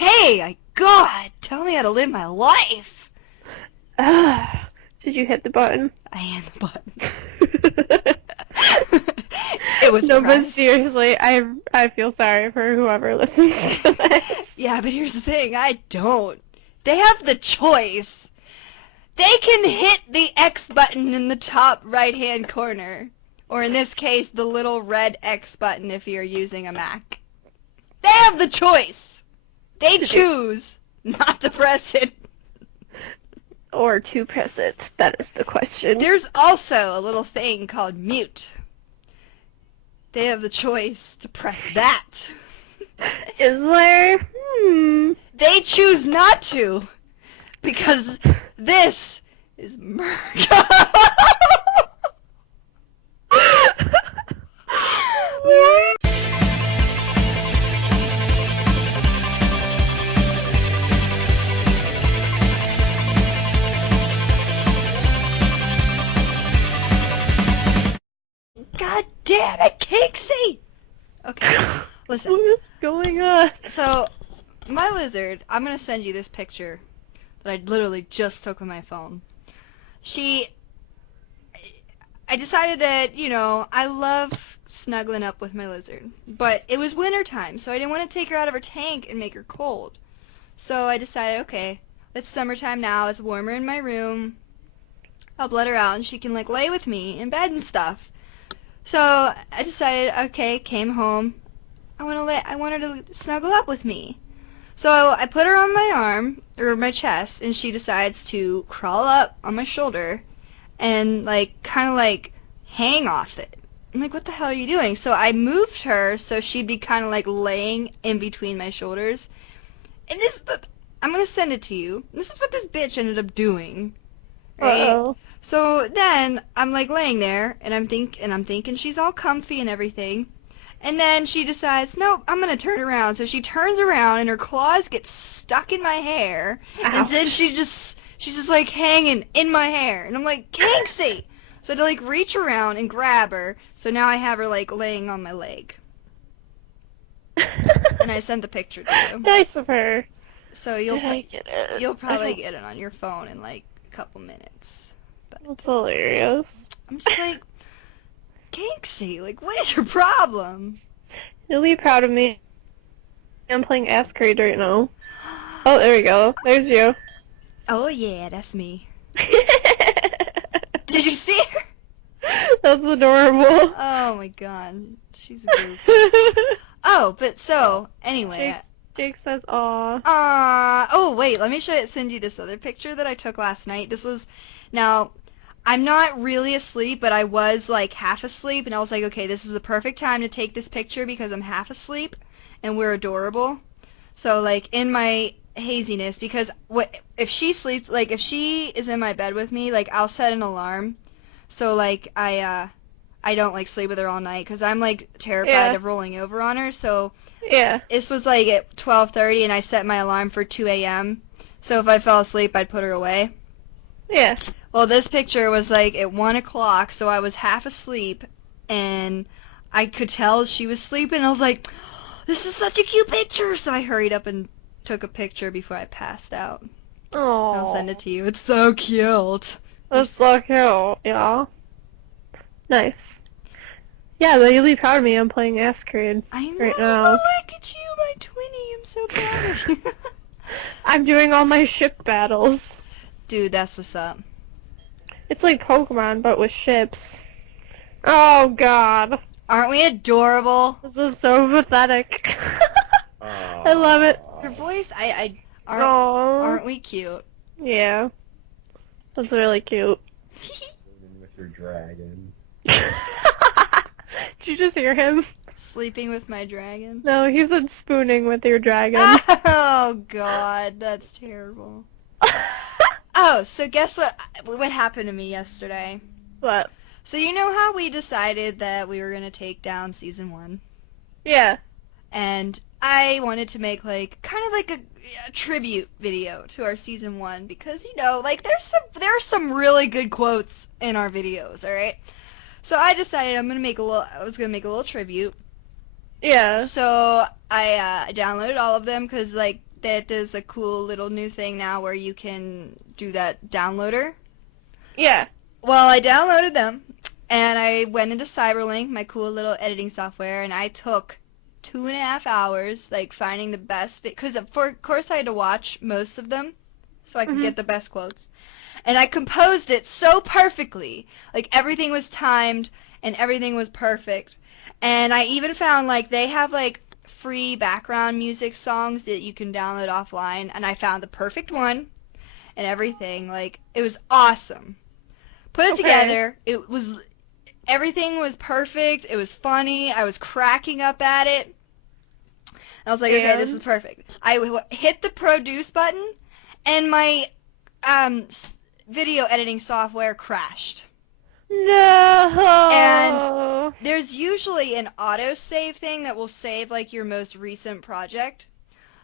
okay, God, tell me how to live my life. Did you hit the button? I hit the button. It was No, but pressed. seriously, I feel sorry for whoever listens to this. Yeah, but here's the thing, I don't. They have the choice. They can hit the X button in the top right-hand corner. Or in this case, the little red X button if you're using a Mac. They have the choice. They choose not to press it. Or to press it, that is the question. There's also a little thing called mute. They have the choice to press that. Is there? They choose not to. Because this is murder. God damn it, Casey! Okay, listen. What is going on? So, my lizard, I'm gonna send you this picture that I literally just took with my phone. I decided that, I love snuggling up with my lizard, but it was winter time, so I didn't want to take her out of her tank and make her cold. So I decided, okay, it's summertime now, it's warmer in my room, I'll let her out and she can, lay with me in bed and stuff. So I decided, okay, came home, I want her to snuggle up with me. So I put her on my arm, or my chest, and she decides to crawl up on my shoulder and, kind of, hang off it. I'm like, what the hell are you doing? So I moved her so she'd be kind of, laying in between my shoulders. And I'm going to send it to you. This is what this bitch ended up doing. Right? Uh-oh. So then I'm, laying there, and I'm thinking she's all comfy and everything. And then she decides, nope, I'm going to turn around. So she turns around, and her claws get stuck in my hair. Ouch. And then she's just, hanging in my hair. And I'm like, Kinksy! So I had to, reach around and grab her. So now I have her, laying on my leg. And I sent the picture to you. Nice of her. So Did I get it? you'll probably get it on your phone in, a couple minutes. But That's hilarious. I'm just like, Kinksy, what is your problem? You'll be proud of me. I'm playing Ascreed right now. Oh, there we go. There's you. Oh yeah, that's me. Did you see her? That's adorable. Oh my god, she's a goof. Oh, but so, anyway. Jake says, aw. Oh wait, let me send you this other picture that I took last night. Now, I'm not really asleep, but I was, half asleep, and I was like, okay, this is the perfect time to take this picture because I'm half asleep, and we're adorable. So, in my haziness, because if she sleeps, if she is in my bed with me, I'll set an alarm, so, I don't, sleep with her all night, because I'm, terrified of rolling over on her, so Yeah. this was, at 12:30, and I set my alarm for 2 a.m., so if I fell asleep, I'd put her away. Yeah. Well, this picture was, at 1 o'clock, so I was half asleep, and I could tell she was sleeping. I was like, this is such a cute picture! So I hurried up and took a picture before I passed out. Aww. I'll send it to you. It's so cute. That's so cute. Yeah. Nice. Yeah, but you'll be proud of me. I'm playing Ascreed I know. right now. Look at you, my twinnie. I'm so proud of you. I'm doing all my ship battles. Dude, that's what's up. It's like Pokemon, but with ships. Oh, God. Aren't we adorable? This is so pathetic. I love it. Your voice, Aww. aren't we cute? Yeah. That's really cute. With your dragon. Did you just hear him? Sleeping with my dragon? No, he said spooning with your dragon. Oh, God, that's terrible. Oh, so guess what happened to me yesterday? What? So you know how we decided that we were going to take down season 1? Yeah. And I wanted to make, kind of a tribute video to our season 1 because, there are some really good quotes in our videos, alright? So I decided I was going to make a little tribute. Yeah. So I downloaded all of them because, that there's a cool little new thing now where you can do that downloader. Yeah. Well, I downloaded them, and I went into Cyberlink, my cool little editing software, and I took 2.5 hours, like, finding the best, because of course I had to watch most of them, so I could Mhm. get the best quotes. And I composed it so perfectly. Like, everything was timed, and everything was perfect. And I even found, like, they have, like, free background music songs that you can download offline, and I found the perfect one and everything. Like, it was awesome. Put it Okay. together. Everything was perfect. It was funny. I was cracking up at it. I was like, okay, this is And perfect. I hit the produce button, and my video editing software crashed. And no. there's usually an autosave thing that will save like your most recent project.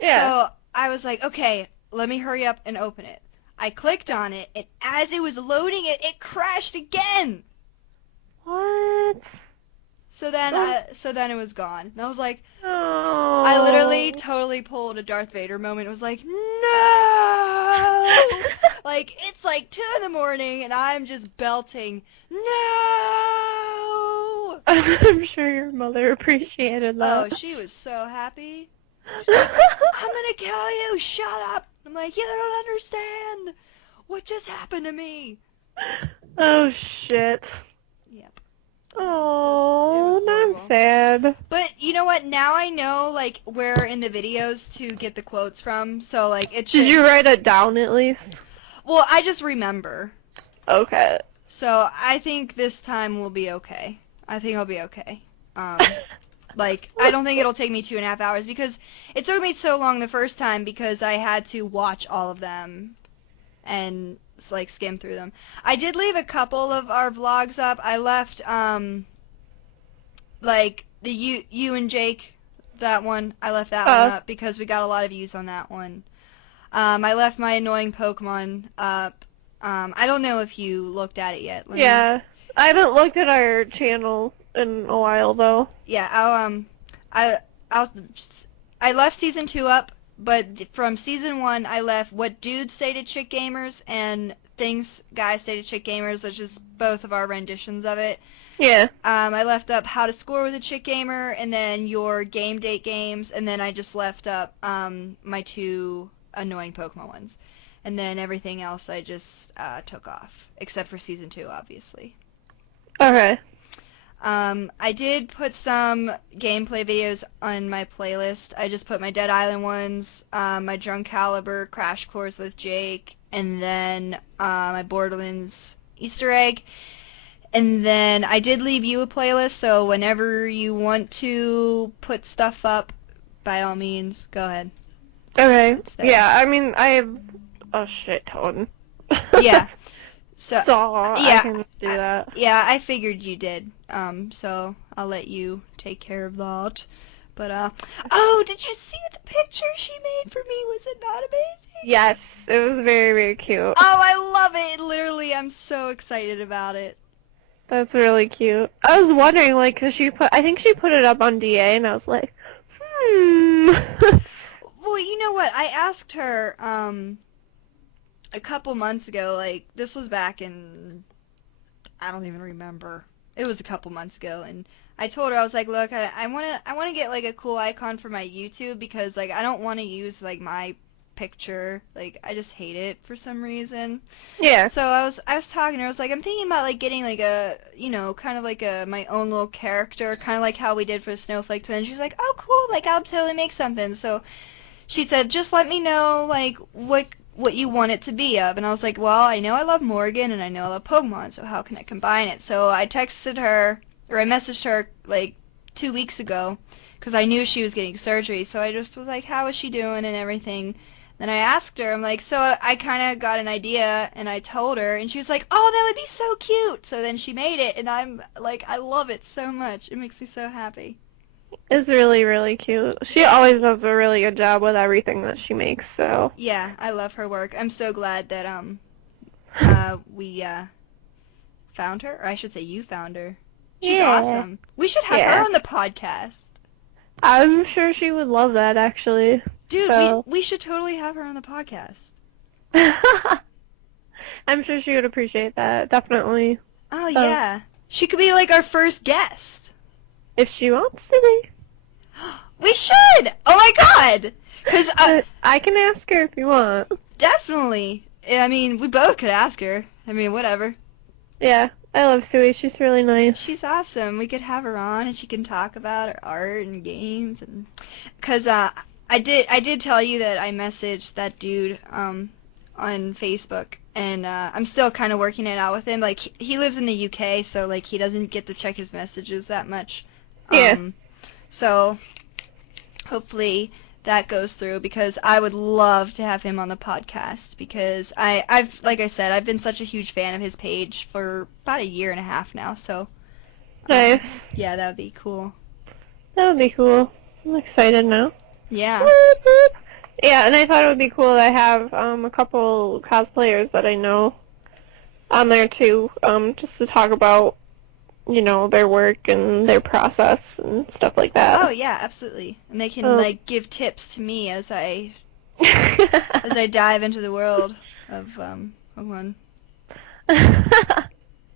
Yeah. So I was like, okay, let me hurry up and open it. I clicked on it, and as it was loading it, it crashed again. What? Oh. So then it was gone. And I was like, I literally No. totally pulled a Darth Vader moment. It was like, no! Like, it's like 2 in the morning, and I'm just belting, no! I'm sure your mother appreciated Oh, that. she was so happy. She's like, I'm gonna kill you, shut up! I'm like, you don't understand! What just happened to me? Oh shit. Yep. It was Oh, now I'm horrible. sad. But you know what? Now I know like where in the videos to get the quotes from. So like it Did should. you write it down at least? Well, I just remember. Okay. So I think this time will be okay. I think I'll be okay. Like I don't think it'll take me 2.5 hours because it took me so long the first time because I had to watch all of them and like skim through them. I did leave a couple of our vlogs up. I left like the you and Jake, that one. I left that one Uh, up because we got a lot of views on that one. I left my annoying Pokemon up. I don't know if you looked at it yet. Let me. yeah. I haven't looked at our channel in a while though. Yeah, I I'll I left season 2 up, but from season 1 I left what dudes say to chick gamers and things guys say to chick gamers, which is both of our renditions of it. Yeah. I left up how to score with a chick gamer, and then your game date games, and then I just left up my 2 annoying Pokemon ones, and then everything else I just took off, except for season 2, obviously. Okay. I did put some gameplay videos on my playlist. I just put my Dead Island ones, my Drunk Caliber Crash Course with Jake, and then my Borderlands Easter egg. And then I did leave you a playlist, so whenever you want to put stuff up, by all means, go ahead. Okay. It's there. Yeah, I mean, I have a shit ton. Yeah. So, So I yeah, can do that. yeah, I figured you did. So I'll let you take care of that. But oh, did you see the picture she made for me? Was it not amazing? Yes, it was very, very cute. Oh, I love it. Literally, I'm so excited about it. That's really cute. I was wondering, like, 'cause I think she put it up on DA, and I was like, hmm. Well, you know what? I asked her a couple months ago. Like this was back in I don't even remember. It was a couple months ago, and I told her I was like, look, I wanna get like a cool icon for my YouTube because like I don't want to use like my picture. Like I just hate it for some reason. Yeah. So I was talking to her. I was like, I'm thinking about like getting like a kind of like a my own little character, kind of like how we did for the Snowflake Twins. She's like, oh cool, like I'll totally make something. So she said, just let me know like what you want it to be of. And I was like, well, I know I love Morgan and I know I love Pokemon, so how can I combine it? So I texted her or I messaged her like 2 weeks ago because I knew she was getting surgery. So I just was like, how is she doing and everything. Then I asked her, I'm like, so I kind of got an idea, and I told her, and she was like, oh, that would be so cute. So then she made it, and I'm like, I love it so much. It makes me so happy. It's really, really cute. She always does a really good job with everything that she makes, so. Yeah, I love her work. I'm so glad that we found her, or I should say you found her. She's Yeah. awesome. We should have her Yeah. on the podcast. I'm sure she would love that, actually. Dude, So we should totally have her on the podcast. I'm sure she would appreciate that, definitely. Oh, So yeah. She could be like our first guest. if she wants to be. We should! Oh my god! Because, But I can ask her if you want. definitely. I mean, we both could ask her. I mean, whatever. Yeah, I love Suiish. She's really nice. She's awesome. We could have her on, and she can talk about her art and games, and because I did tell you that I messaged that dude on Facebook, and I'm still kind of working it out with him. Like he lives in the UK, so like he doesn't get to check his messages that much. Yeah. So hopefully that goes through because I would love to have him on the podcast because I've like I said, I've been such a huge fan of his page for about a year and a half now, so Nice. yeah, that would be cool. That would be cool. I'm excited now. Yeah. Whoop, whoop. Yeah, and I thought it would be cool to have a couple cosplayers that I know on there too, just to talk about, their work and their process and stuff like that. Oh yeah, absolutely. And they can Oh. like give tips to me as I dive into the world of Pokemon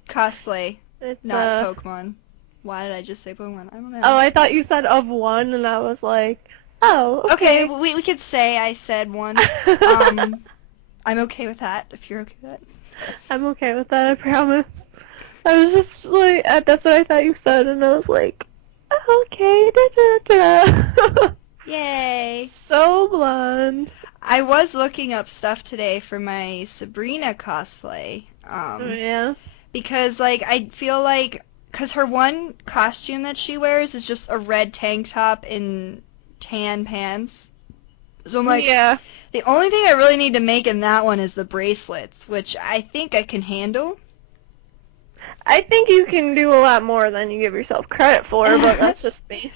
cosplay, It's, not Pokemon. Why did I just say Pokemon? I don't know. Oh, I thought you said of one, and I was like, oh, Okay, okay. well, we could say I said one. I'm okay with that, if you're okay with that. I'm okay with that, I promise. I was just like, that's what I thought you said, and I was like, okay, da-da-da. Yay! So blonde. I was looking up stuff today for my Sabrina cosplay. Oh, yeah. Because, like, I feel like, because her one costume that she wears is just a red tank top and tan pants. So I'm like, Yeah. the only thing I really need to make in that one is the bracelets, which I think I can handle. I think you can do a lot more than you give yourself credit for, but that's just me.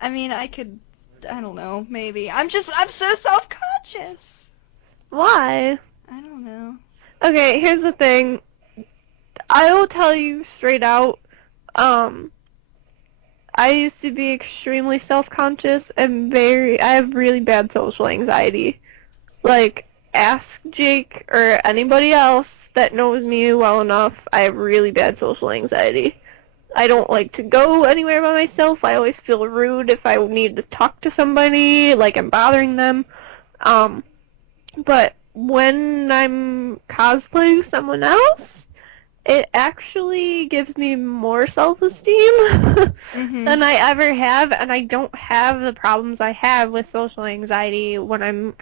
I mean, I don't know, maybe. I'm so self-conscious. Why? I don't know. Okay, here's the thing. I will tell you straight out, I used to be extremely self-conscious and I have really bad social anxiety. Like, ask Jake or anybody else that knows me well enough, I have really bad social anxiety. I don't like to go anywhere by myself. I always feel rude if I need to talk to somebody, like I'm bothering them. But when I'm cosplaying someone else, it actually gives me more self-esteem than I ever have, and I don't have the problems I have with social anxiety when I'm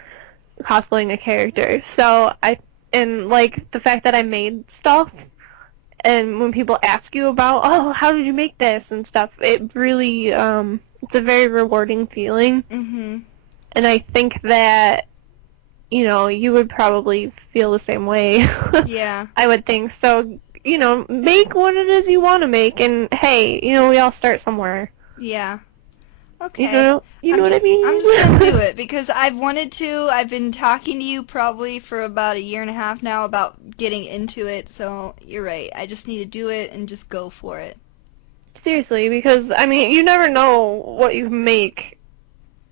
cosplaying a character. So and like the fact that I made stuff, and when people ask you about, oh, how did you make this and stuff, it really, it's a very rewarding feeling. And I think that, you would probably feel the same way. Yeah. I would think. So, make what it is you want to make, and hey, we all start somewhere. Yeah. Okay. You know what I mean? I'm just gonna do it because I've wanted to. I've been talking to you probably for about a year and a half now about getting into it, so you're right. I just need to do it and just go for it. Seriously, because, I mean, you never know what you make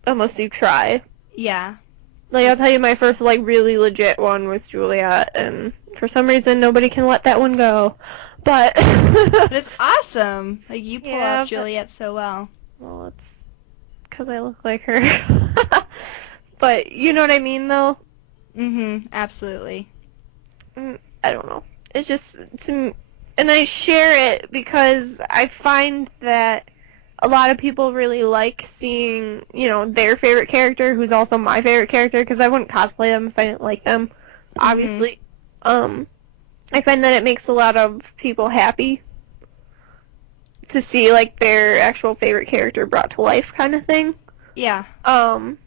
unless you try. Yeah. Like, I'll tell you, my first, like, really legit one was Juliet, and for some reason, nobody can let that one go. But That's awesome. Like, you pull Yeah, off Juliet so well. Well, it's because I look like her. But, you know what I mean, though? Absolutely. I don't know. It's just, and I share it because I find that a lot of people really like seeing, their favorite character, who's also my favorite character, because I wouldn't cosplay them if I didn't like them, obviously. I find that it makes a lot of people happy to see, like, their actual favorite character brought to life kind of thing. Yeah. And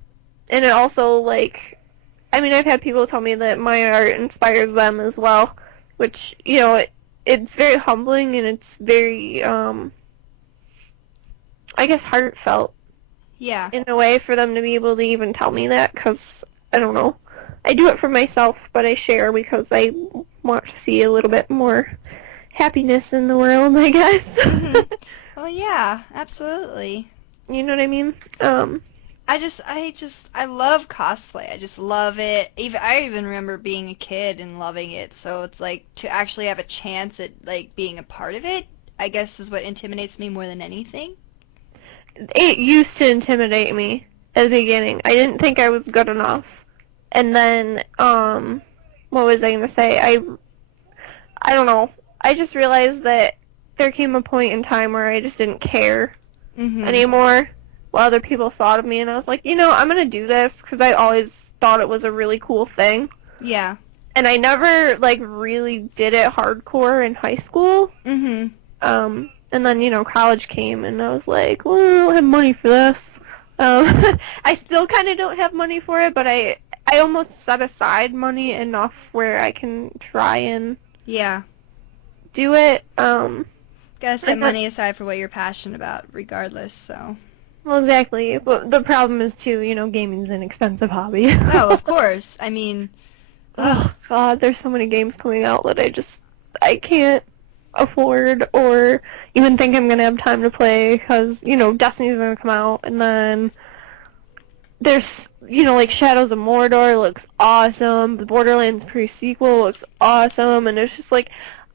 it also, like, I mean, I've had people tell me that my art inspires them as well, which, it's very humbling and it's very, I guess, heartfelt. Yeah. In a way for them to be able to even tell me that, because, I don't know. I do it for myself, but I share because I want to see a little bit more happiness in the world, I guess. Well, yeah, absolutely. You know what I mean? I love cosplay. I just love it. I even remember being a kid and loving it. So it's like to actually have a chance at like being a part of it, I guess is what intimidates me more than anything. It used to intimidate me at the beginning. I didn't think I was good enough. And then, what was I gonna say? I don't know. I just realized that there came a point in time where I just didn't care anymore what other people thought of me, and I was like, I'm gonna do this because I always thought it was a really cool thing. Yeah. And I never like really did it hardcore in high school. And then college came, and I was like, well, I don't have money for this. I still kind of don't have money for it, but I almost set aside money enough where I can try and Yeah. do it. Gotta set money aside for what you're passionate about, regardless. So. Well, exactly. But the problem is too, gaming's an expensive hobby. Oh, of course. I mean, Oh God, there's so many games coming out that I can't afford or even think I'm gonna have time to play because Destiny's gonna come out, and then there's like Shadows of Mordor looks awesome. The Borderlands pre-sequel looks awesome, and it's just like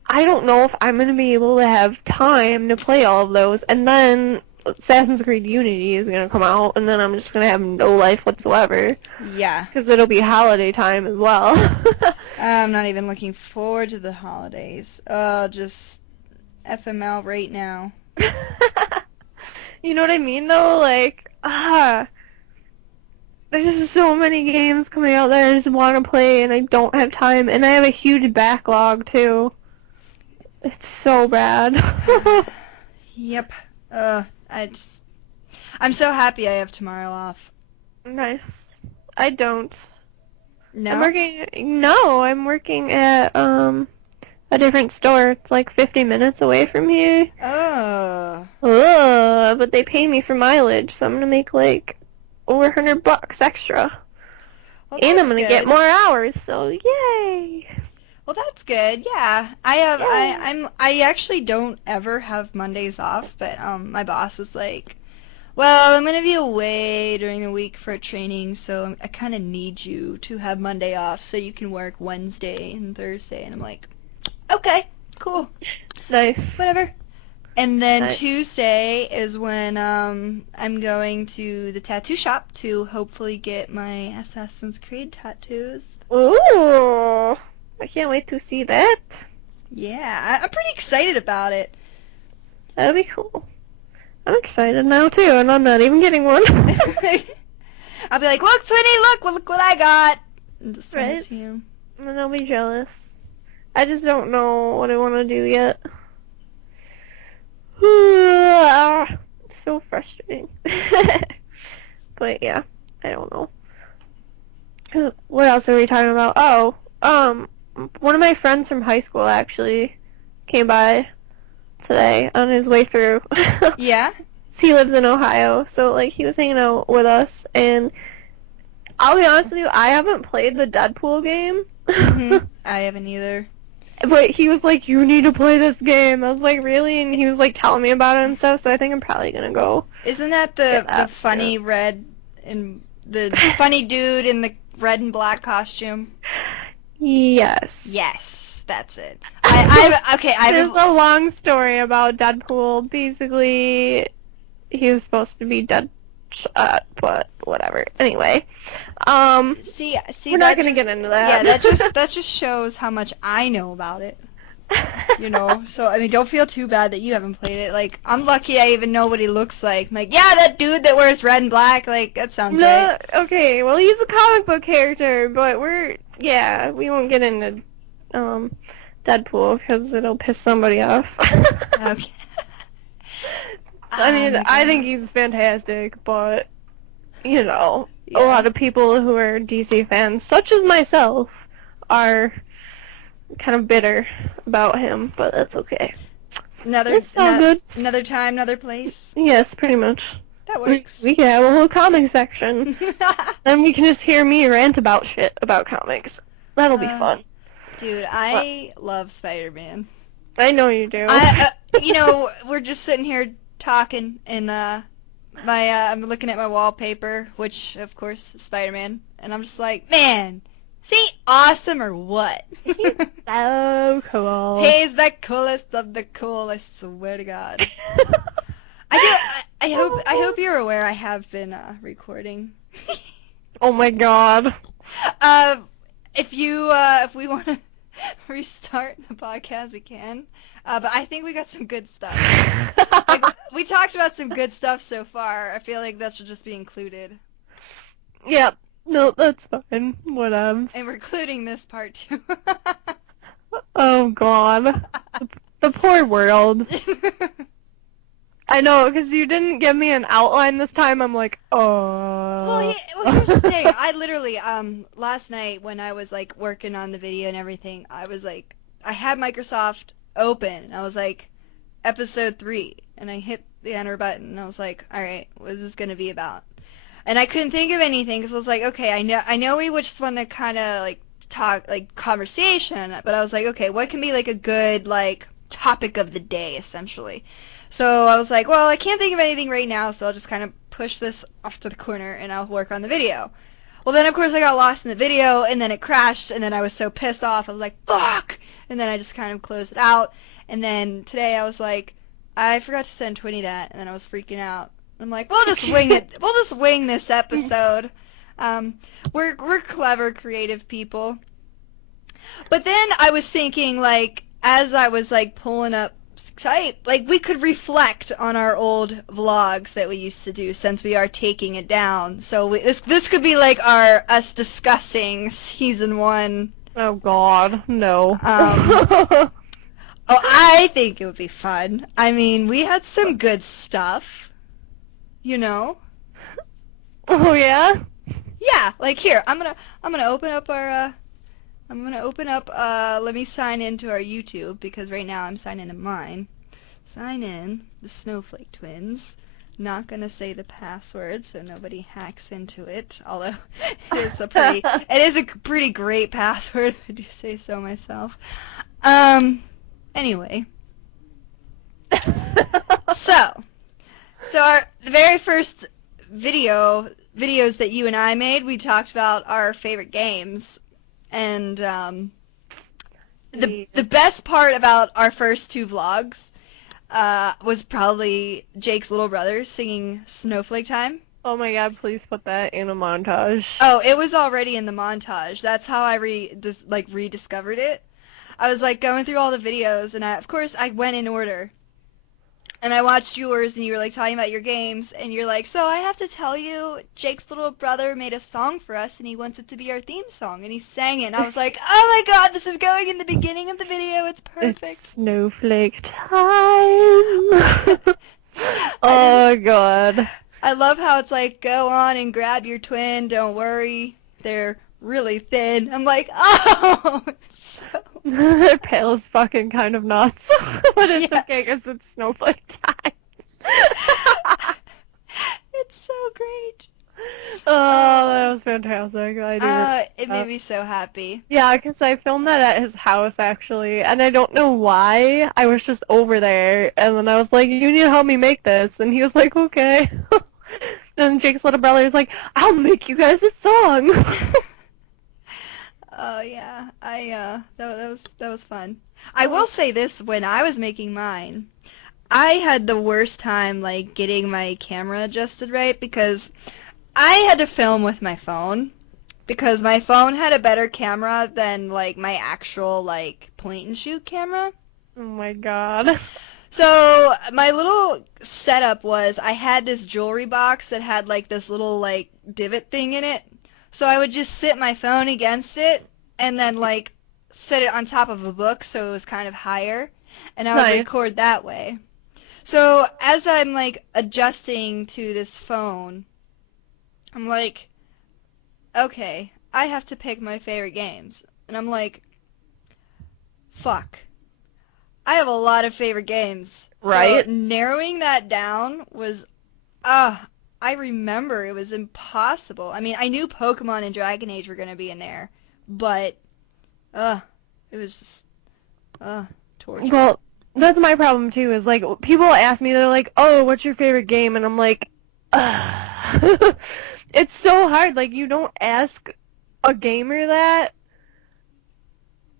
I don't know if I'm gonna be able to have time to play all of those, and then Assassin's Creed Unity is gonna come out, and then I'm just gonna have no life whatsoever. yeah. Because it'll be holiday time as well. I'm not even looking forward to the holidays. Just FML right now. You know what I mean, though? Like, there's just so many games coming out that I just want to play, and I don't have time, and I have a huge backlog, too. It's so bad. Yep. I'm so happy I have tomorrow off. Nice. I don't. No? I'm working at, a different store. It's like 50 minutes away from here. Oh. But they pay me for mileage, so I'm gonna make like over $100 extra. Well, And I'm that's gonna get good. more hours, so yay! Well, that's good. Yeah. I actually don't ever have Mondays off, but my boss was like, "Well, I'm going to be away during the week for a training, so I kind of need you to have Monday off so you can work Wednesday and Thursday." And I'm like, "Okay, cool. Nice. Whatever." And then Nice. Tuesday is when I'm going to the tattoo shop to hopefully get my Assassin's Creed tattoos. Ooh! I can't wait to see that. Yeah, I'm pretty excited about it. That'll be cool. I'm excited now too, and I'm not even getting one. I'll be like, "Look, Swinny, look what I got!" And just send it to Right. you. And I'll be jealous. I just don't know what I want to do yet. It's so frustrating. But yeah, I don't know. What else are we talking about? Oh, one of my friends from high school actually came by today on his way through. Yeah? He lives in Ohio, so like he was hanging out with us, and I'll be honest with you, I haven't played the Deadpool game. I haven't either. But he was like, "You need to play this game." I was like, "Really?" And he was like telling me about it and stuff, so I think I'm probably gonna go. Isn't that Yeah, the funny red and the funny dude in the red and black costume? Yes. Yes, that's it. There's a long story about Deadpool. Basically, he was supposed to be Deadshot, but whatever. Anyway, see, we're not gonna get into that. Yeah, that just shows how much I know about it. So I mean, don't feel too bad that you haven't played it. Like, I'm lucky I even know what he looks like. I'm like, yeah, that dude that wears red and black. Like, that sounds right. Okay, well, he's a comic book character, but we won't get into Deadpool because it'll piss somebody off. Okay. I mean, I think he's fantastic, but a Yeah. lot of people who are DC fans, such as myself, are kind of bitter about him, but that's okay. It's all good. Another time, another place. Yes, pretty much. That works. We can have a whole comic section. Then we can just hear me rant about shit about comics. That'll be fun. Dude, I love Spider-Man. I know you do. We're just sitting here talking, and I'm looking at my wallpaper, which of course is Spider-Man, and I'm just like, man, is he awesome or what? So cool. He's the coolest of the cool, I swear to God. I hope you're aware I have been recording. Oh my god. Uh, if we want to restart the podcast, we can. But I think we got some good stuff. Like we talked about some good stuff so far. I feel like that should just be included. Yep. No, that's fine. Whatevs. And we're including this part too. Oh god. The poor world. I know, because you didn't give me an outline this time. I'm like, oh. Well, here's the thing. I literally, last night when I was like working on the video and everything, I was like, I had Microsoft open. I was like, episode 3, and I hit the enter button. And I was like, all right, what is this gonna be about? And I couldn't think of anything because I was like, okay, I know we just want to kind of like talk like conversation, but I was like, okay, what can be like a good like topic of the day essentially? So I was like, well, I can't think of anything right now, so I'll just kind of push this off to the corner and I'll work on the video. Well, then of course I got lost in the video and then it crashed and then I was so pissed off. I was like, fuck! And then I just kind of closed it out. And then today I was like, I forgot to send Twinny that, and then I was freaking out. I'm like, we'll just wing it. We'll just wing this episode. We're clever, creative people. But then I was thinking, like, as I was like pulling up Skype, like we could reflect on our old vlogs that we used to do since we are taking it down. So this could be like us discussing season 1. Oh god, no. Oh, I think it would be fun. I mean, we had some good stuff, you know. Oh yeah? Yeah, like here, I'm gonna open up let me sign into our YouTube because right now I'm signed into mine. Sign in, the Snowflake Twins. Not gonna say the password so nobody hacks into it, although it is a pretty great password, if I do say so myself. Anyway. So the very first videos that you and I made, we talked about our favorite games, and the best part about our first 2 vlogs was probably Jake's little brother singing Snowflake Time. Oh my god, please put that in a montage. Oh, it was already in the montage. That's how I rediscovered it. I was like going through all the videos, and of course I went in order. And I watched yours, and you were like talking about your games, and you're like, so I have to tell you, Jake's little brother made a song for us, and he wants it to be our theme song, and he sang it, and I was like, oh my god, this is going in the beginning of the video, it's perfect. It's snowflake time. Oh god. I love how it's like, go on and grab your twin, don't worry, they're really thin. I'm like, oh, it's so... They're pale as fucking kind of nuts. But it's okay because it's snowflake time. It's so great. Oh, that was fantastic. It made me so happy. Yeah, because I filmed that at his house, actually, and I don't know why. I was just over there, and then I was like, you need to help me make this, and he was like, okay. And Jake's little brother was like, I'll make you guys a song. Oh yeah, that was fun. I will say this: when I was making mine, I had the worst time like getting my camera adjusted right because I had to film with my phone because my phone had a better camera than like my actual like point and shoot camera. Oh my god. So my little setup was I had this jewelry box that had like this little like divot thing in it. So I would just sit my phone against it and then like set it on top of a book so it was kind of higher and I would record that way. So as I'm like adjusting to this phone, I'm like, okay, I have to pick my favorite games. And I'm like, fuck. I have a lot of favorite games. Right? So narrowing that down was, I remember it was impossible. I mean, I knew Pokemon and Dragon Age were going to be in there, but, it was just, torture. Well, that's my problem too, is like, people ask me, they're like, oh, what's your favorite game? And I'm like, It's so hard. Like, you don't ask a gamer that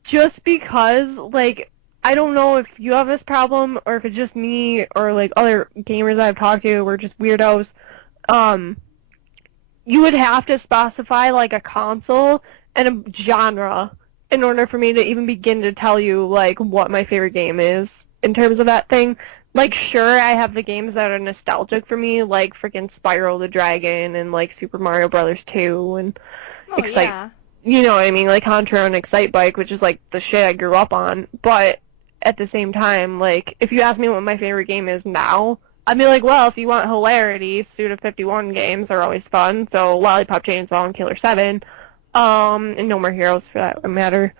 just because, like, I don't know if you have this problem or if it's just me or, like, other gamers I've talked to were just weirdos. Um, you would have to specify, like, a console and a genre in order for me to even begin to tell you, like, what my favorite game is in terms of that thing. Like, sure, I have the games that are nostalgic for me, like freaking Spyro the Dragon and, like, Super Mario Brothers 2 and Oh Excite, yeah. you know what I mean, like Contra and Excite Bike, which is, like, the shit I grew up on. But at the same time, like, if you ask me what my favorite game is now, I'd be like, well, if you want hilarity, Suda 51 games are always fun, so Lollipop Chainsaw and Killer 7, and No More Heroes for that matter.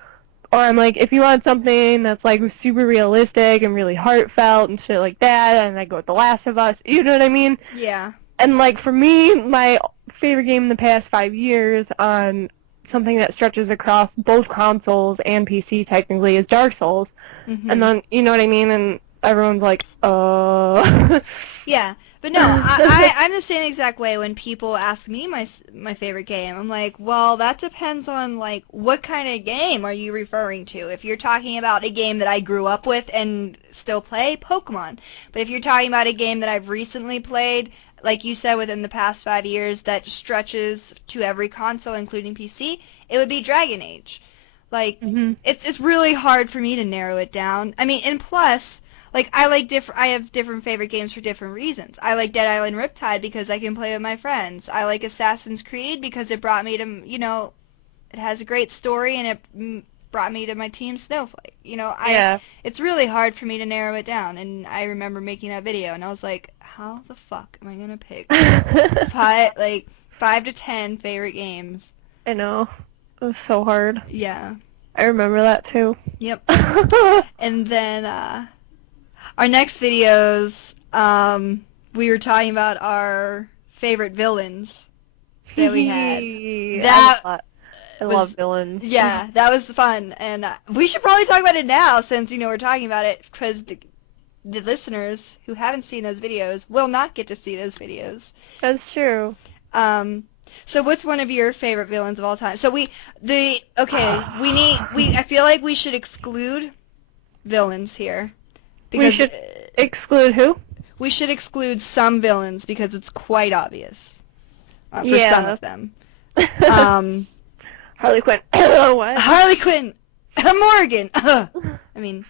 Or I'm like, if you want something that's, like, super realistic and really heartfelt and shit like that, and I go with The Last of Us, you know what I mean? Yeah. And, like, for me, my favorite game in the past 5 years on something that stretches across both consoles and PC technically is Dark Souls. And Mhm. then, you know what I mean? And everyone's like, Yeah, but no, I'm the same exact way when people ask me my favorite game. I'm like, well, that depends on like what kind of game are you referring to. If you're talking about a game that I grew up with and still play, Pokemon. But if you're talking about a game that I've recently played, like you said, within the past 5 years, that stretches to every console, including PC, it would be Dragon Age. Like, Mhm. it's really hard for me to narrow it down. I mean, and plus, like I have different favorite games for different reasons. I like Dead Island Riptide because I can play with my friends. I like Assassin's Creed because it brought me to, it has a great story and it brought me to my team Snowflake. Yeah. It's really hard for me to narrow it down. And I remember making that video and I was like, how the fuck am I gonna pick five to 10 favorite games? I know. It was so hard. Yeah. I remember that too. Yep. And then our next videos, we were talking about our favorite villains that we had. That I love was, villains. yeah, that was fun, and we should probably talk about it now since we're talking about it because the listeners who haven't seen those videos will not get to see those videos. That's true. Um, so what's one of your favorite villains of all time? So I feel like we should exclude villains here We because should exclude who? we should exclude some villains because it's quite obvious for some Yeah. of them. Um, Harley Quinn. What? Harley Quinn, Morgan. I mean,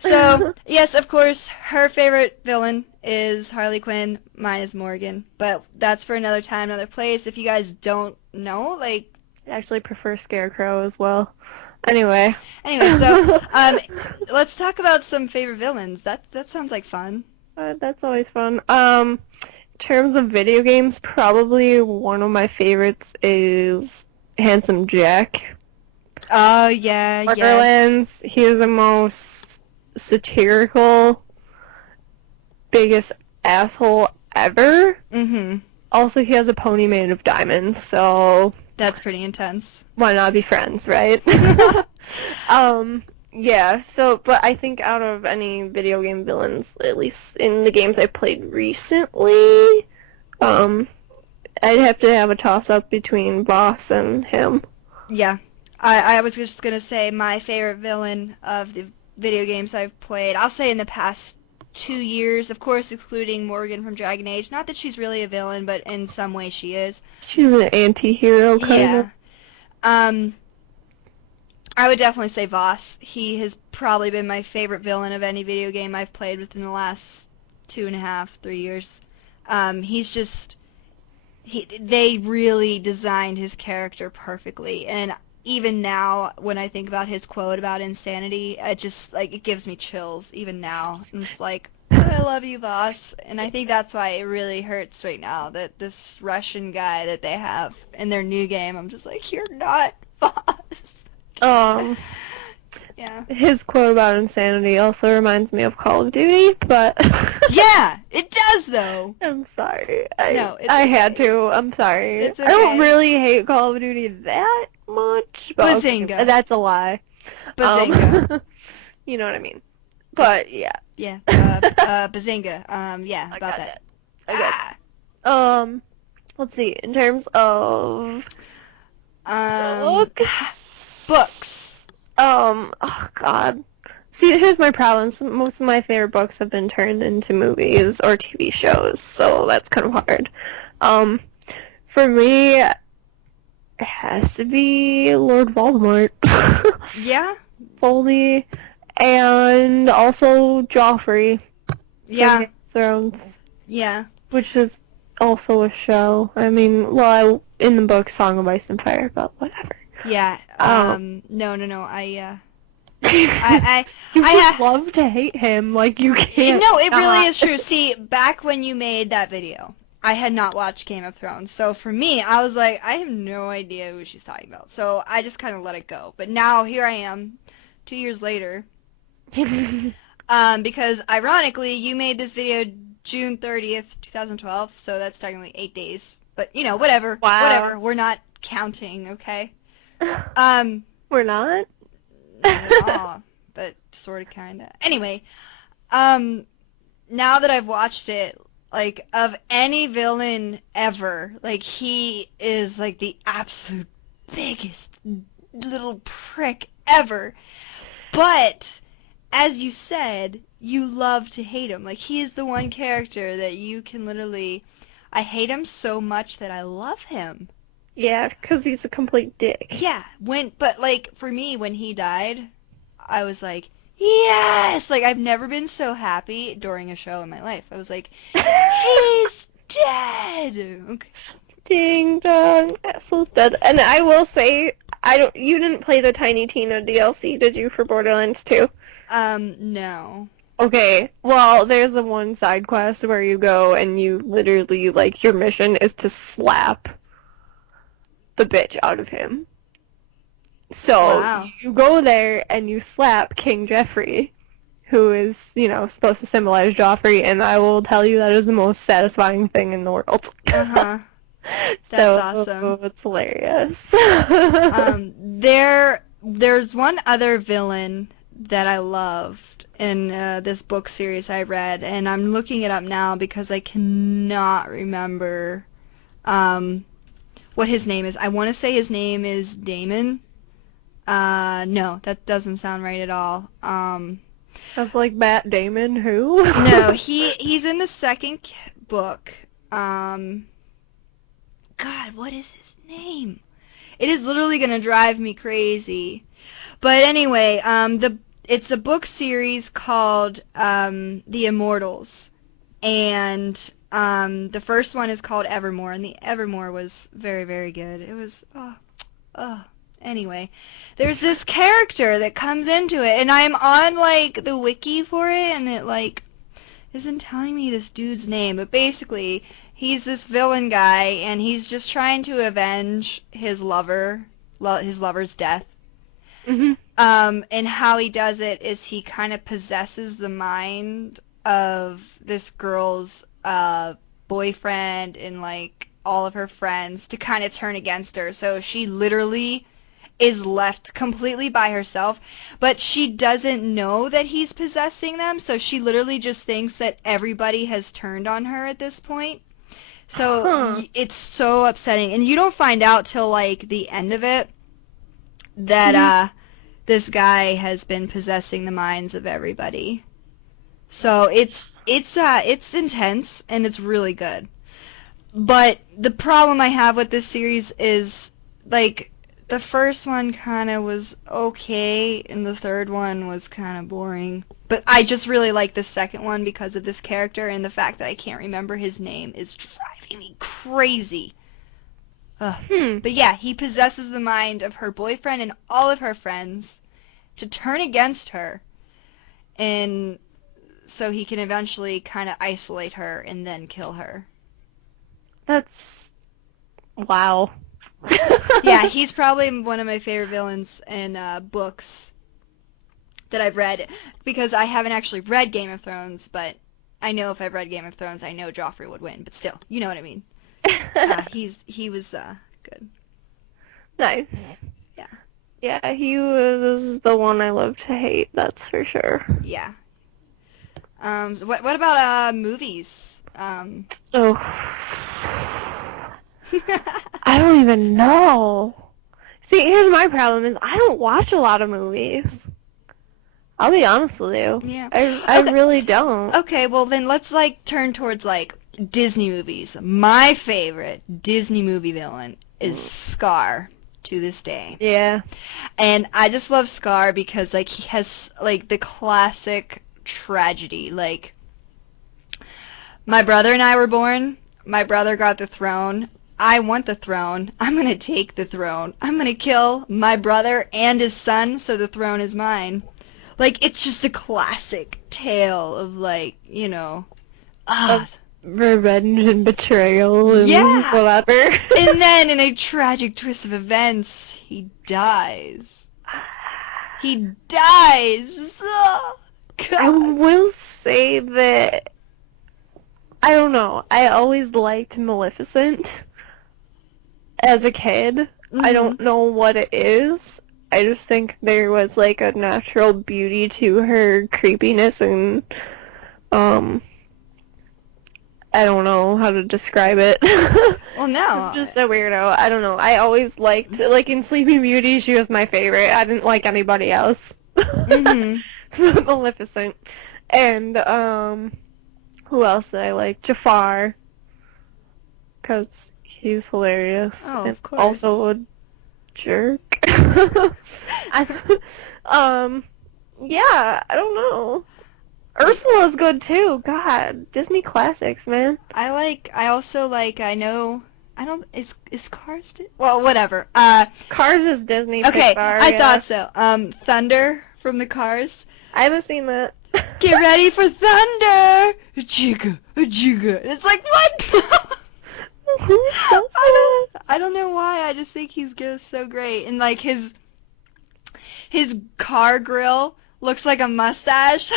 so yes, of course, her favorite villain is Harley Quinn. Mine is Morgan, but that's for another time, another place. If you guys don't know, like, I actually prefer Scarecrow as well. Anyway. So let's talk about some favorite villains. That sounds like fun. That's always fun. In terms of video games, probably one of my favorites is Handsome Jack. Oh yeah, yes. Borderlands, he is the most satirical, biggest asshole ever. Mhm. Also, he has a pony made of diamonds, so That's pretty intense. why not be friends, right? Yeah, so, but I think out of any video game villains, at least in the games I played recently, I'd have to have a toss-up between Boss and him. Yeah. I was just gonna say my favorite villain of the video games I've played, I'll say in the past 2 years, of course excluding Morgan from Dragon Age. Not that she's really a villain, but in some way she is. She's an anti-hero, kind of. Yeah. I would definitely say Voss. He has probably been my favorite villain of any video game I've played within the last 2.5, 3 years. He's just they really designed his character perfectly, and even now when I think about his quote about insanity, it gives me chills even now. And it's like, I love you, boss. And I think that's why it really hurts right now that this Russian guy that they have in their new game, I'm just like, you're not boss. Yeah. His quote about insanity also reminds me of Call of Duty, but Yeah, it does though. I'm sorry. No, it's I okay. had to. I'm sorry. It's I don't okay. really hate Call of Duty that much, but Bazinga. okay, that's a lie. Bazinga. You know what I mean. But yeah. Yeah. Bazinga. Yeah, I about got that. I got Let's see. In terms of Um, books. books. Oh God. See, here's my problem. Most of my favorite books have been turned into movies or TV shows, so that's kind of hard. Um, for me, it has to be Lord Voldemort. Yeah, Fully, and also Joffrey from yeah, Game of Thrones, yeah, which is also a show. I mean, well, in the book Song of Ice and Fire, but whatever. yeah. Um, No. I, you I just ha love to hate him, like you can't No, it really not. is true. See, back when you made that video, I had not watched Game of Thrones. So for me, I was like, I have no idea who she's talking about. So I just kind of let it go. But now here I am, 2 years later. Because ironically, you made this video June 30th, 2012. So that's technically 8 days. But whatever, Wow. whatever. We're not counting, okay? Um, We're not? Not at all. But sort of, kind of. Anyway, um, now that I've watched it, like, of any villain ever, like, he is, like, the absolute biggest little prick ever. But, as you said, you love to hate him. Like, he is the one character that you can literally, I hate him so much that I love him. Yeah, because he's a complete dick. Yeah, but, like, for me, when he died, I was like, yes! Like, I've never been so happy during a show in my life. I was like, he's dead! Okay. Ding dong, Asshole's dead. And I will say, you didn't play the Tiny Tina DLC, did you, for Borderlands 2? No. Okay, well, there's the one side quest where you go and you literally, like, your mission is to slap the bitch out of him. So, Wow. you go there and you slap King Jeffrey, who is, supposed to symbolize Joffrey, and I will tell you that is the most satisfying thing in the world. Uh-huh. That's awesome. So, it's hilarious. There's one other villain that I loved in this book series I read, and I'm looking it up now because I cannot remember what his name is. I want to say his name is Damon. No, that doesn't sound right at all. I was like, Matt Damon, who? No, he's in the second book. Um, God, what is his name? It is literally gonna drive me crazy. But anyway, it's a book series called The Immortals, and the first one is called Evermore, and the Evermore was very, very good. It was anyway, there's this character that comes into it, and I'm on like the wiki for it, and it like isn't telling me this dude's name, but basically he's this villain guy, and he's just trying to avenge his lover's death. hmm And how he does it is he kind of possesses the mind of this girl's boyfriend and like all of her friends to kind of turn against her. So she literally is left completely by herself, but she doesn't know that he's possessing them, so she literally just thinks that everybody has turned on her at this point. So Huh. it's so upsetting, and you don't find out till like the end of it that hmm this guy has been possessing the minds of everybody. So it's intense and it's really good. But the problem I have with this series is like the first one kind of was okay and the third one was kind of boring. But I just really like the second one because of this character, and the fact that I can't remember his name is driving me crazy. Ugh. Hmm. But yeah, he possesses the mind of her boyfriend and all of her friends to turn against her, and so he can eventually kind of isolate her and then kill her. That's wow. Yeah, he's probably one of my favorite villains in books that I've read, because I haven't actually read Game of Thrones, but I know if I've read Game of Thrones, I know Joffrey would win. But still, you know what I mean. He was good. Nice. Yeah, Yeah, he was the one I love to hate, that's for sure. yeah. So what about movies? Oh. I don't even know. See, here's my problem is I don't watch a lot of movies. I'll be honest with you. Yeah. I Okay. really don't. Okay, well then let's like turn towards like Disney movies. My favorite Disney movie villain is Scar to this day. Yeah. And I just love Scar because like he has like the classic tragedy. Like my brother and I were born. My brother got the throne. I want the throne. I'm going to take the throne. I'm going to kill my brother and his son so the throne is mine. Like, it's just a classic tale of, like, you know, Of revenge and betrayal and yeah. whatever. And then, in a tragic twist of events, he dies. He dies! Oh, I God. will say that, I don't know, I always liked Maleficent as a kid. I don't know what it is. I just think there was like a natural beauty to her creepiness and I don't know how to describe it. Well, no. Just a weirdo. I don't know. I always liked, like in Sleeping Beauty, she was my favorite. I didn't like anybody else. Maleficent. And, who else did I like? Jafar. Because he's hilarious. Oh, And of course. also a jerk. Yeah, I don't know. Ursula's good too. God, Disney classics, man. I also like, I know, I don't, is Cars, well, whatever. Cars is Disney Okay, Pixar. I Yeah. thought so. Thunder from the Cars. I haven't seen that. Get ready for thunder! A-chigga, a-jigga. It's like, what? Who says that? I don't know why, I just think he's so great. And like his car grill looks like a mustache.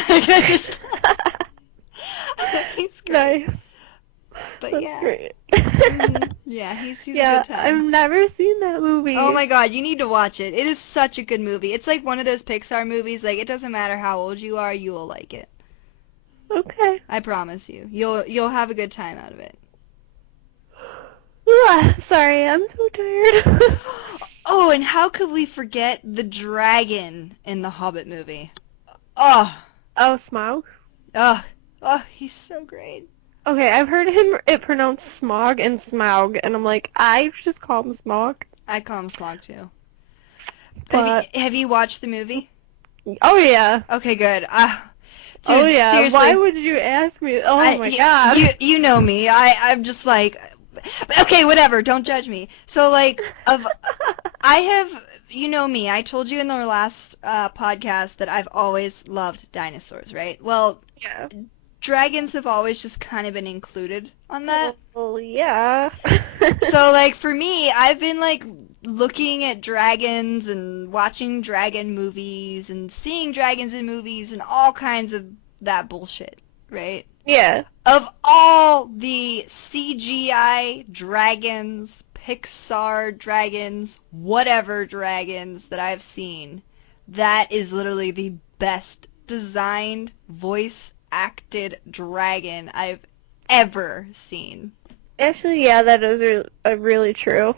He's great. Nice. But That's yeah. great. Yeah, he's Yeah, a good time. I've never seen that movie. Oh my God, you need to watch it. It is such a good movie. It's like one of those Pixar movies, like it doesn't matter how old you are, you will like it. Okay. I promise you. You'll have a good time out of it. Sorry, I'm so tired. Oh, and how could we forget the dragon in the Hobbit movie? Oh, Oh, Smaug? oh, he's so great. Okay, I've heard it pronounced Smog and Smaug, and I'm like, I just call him Smog. I call him Slog too. But Have you watched the movie? oh yeah. Okay, good. Dude, Oh yeah. seriously. Why would you ask me? Oh my God. You know me. I'm just like, okay, whatever. Don't judge me. So like, I have, you know me. I told you in the last podcast that I've always loved dinosaurs, right? Well, Yeah. dragons have always just kind of been included on that. Well, yeah. So like for me, I've been like looking at dragons and watching dragon movies and seeing dragons in movies and all kinds of that bullshit, right? Yeah. Of all the CGI dragons, Pixar dragons, whatever dragons that I've seen, that is literally the best designed, voice acted dragon I've ever seen. Actually, yeah, that is really true.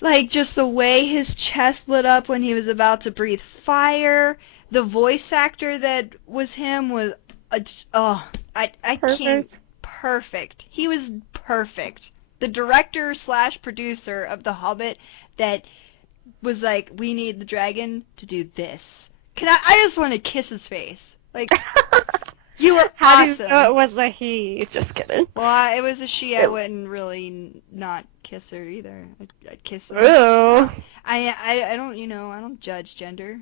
Like, just the way his chest lit up when he was about to breathe fire. The voice actor that was him was, I can't, perfect. He was perfect. The director slash producer of The Hobbit that was like, we need the dragon to do this. I just want to kiss his face. Like, you were How awesome. do you know it was a he? Just kidding. Well, it was a she. I wouldn't really not kiss her either. I'd kiss her. Ooh. I don't, I don't judge gender.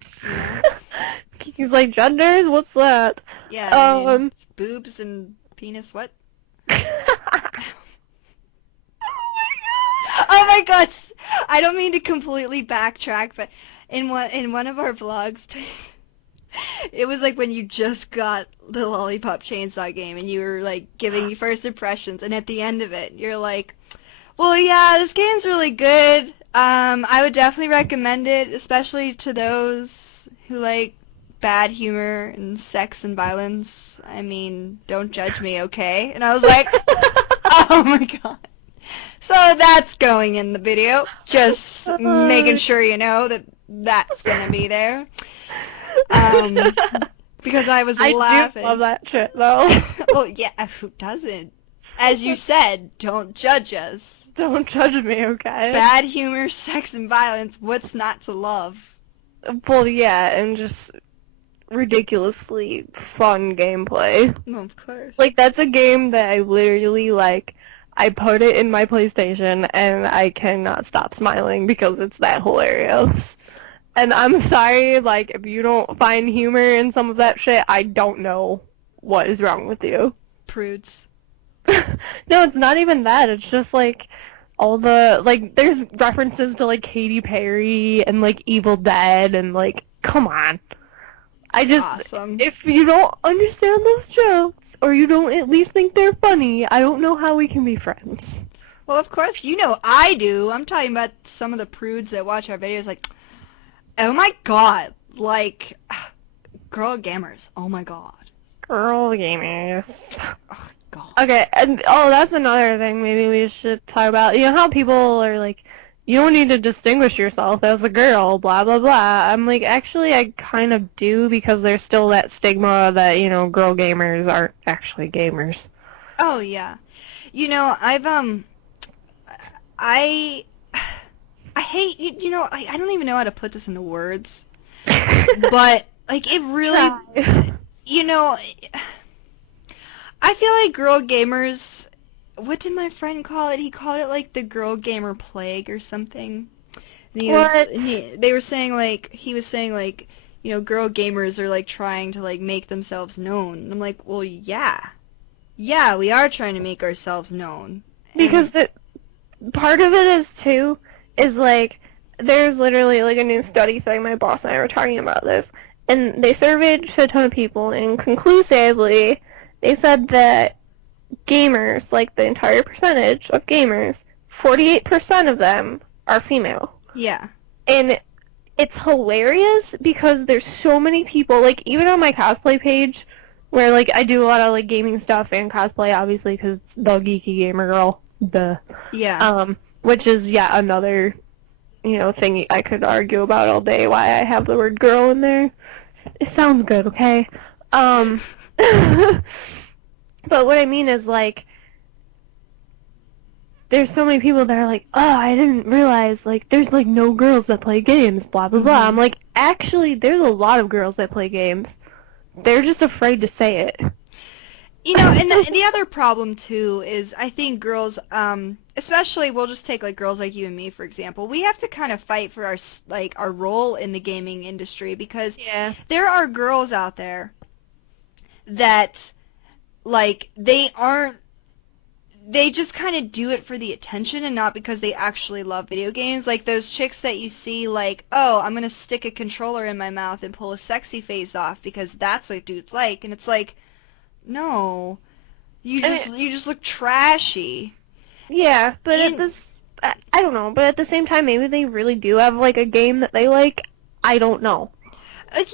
He's like, genders? What's that? Yeah, I mean, boobs and penis, what? Oh my God! I don't mean to completely backtrack, but in one of our vlogs, it was like when you just got the Lollipop Chainsaw game and you were like giving your first impressions, and at the end of it, you're like, well, yeah, this game's really good. I would definitely recommend it, especially to those who like bad humor and sex and violence. I mean, don't judge me, okay? And I was like, oh my god. So that's going in the video. Just making sure you know that that's gonna be there. Um, because I was I laughing. do love that shit, though. Well, yeah, who doesn't? As you said, don't judge us. Don't judge me, okay? Bad humor, sex, and violence, what's not to love? Well, yeah, and just ridiculously fun gameplay. Well, of course. Like, that's a game that I literally, like, I put it in my PlayStation, and I cannot stop smiling because it's that hilarious. And I'm sorry, like, if you don't find humor in some of that shit, I don't know what is wrong with you. Prudes. No, it's not even that. It's just, like, all the, like, there's references to, like, Katy Perry and, like, Evil Dead, and, like, come on. I just, Awesome. if you don't understand those jokes, or you don't at least think they're funny, I don't know how we can be friends. Well, of course, you know I do. I'm talking about some of the prudes that watch our videos like, oh my god, like, girl gamers, oh my god. Girl gamers. Oh god. Okay, and that's another thing maybe we should talk about. You know how people are like, you don't need to distinguish yourself as a girl, blah blah blah. I'm like, actually, I kind of do because there's still that stigma that, you know, girl gamers aren't actually gamers. Oh yeah. You know, I hate, I don't even know how to put this into words, but, like, it really, Try. you know, I feel like girl gamers, what did my friend call it? He called it, like, the girl gamer plague or something. And What? they were saying, like, he was saying, like, you know, girl gamers are, like, trying to, like, make themselves known. And I'm like, well, yeah. Yeah, we are trying to make ourselves known. Because the part of it is too, is like, there's literally like a new study thing, my boss and I were talking about this, and they surveyed a ton of people, and conclusively, they said that gamers, like the entire percentage of gamers, 48% of them are female. Yeah. And it's hilarious because there's so many people, like even on my cosplay page, where like I do a lot of like gaming stuff and cosplay, obviously, because it's the geeky gamer girl, duh. Yeah. Which is yet another, you know, thing I could argue about all day why I have the word girl in there. It sounds good, okay? But what I mean is, like, there's so many people that are like, oh, I didn't realize, like, there's, like, no girls that play games, blah, blah, blah. I'm like, actually, there's a lot of girls that play games. They're just afraid to say it. You know, and the other problem, too, is I think girls, especially, we'll just take, like, girls like you and me, for example, we have to kind of fight for our role in the gaming industry because there are girls out there that, like, they just kind of do it for the attention and not because they actually love video games. Like those chicks that you see, like, oh, I'm going to stick a controller in my mouth and pull a sexy face off because that's what dudes like. And it's like, no, you just look trashy. Yeah, but I don't know, but at the same time, maybe they really do have, like, a game that they like. I don't know.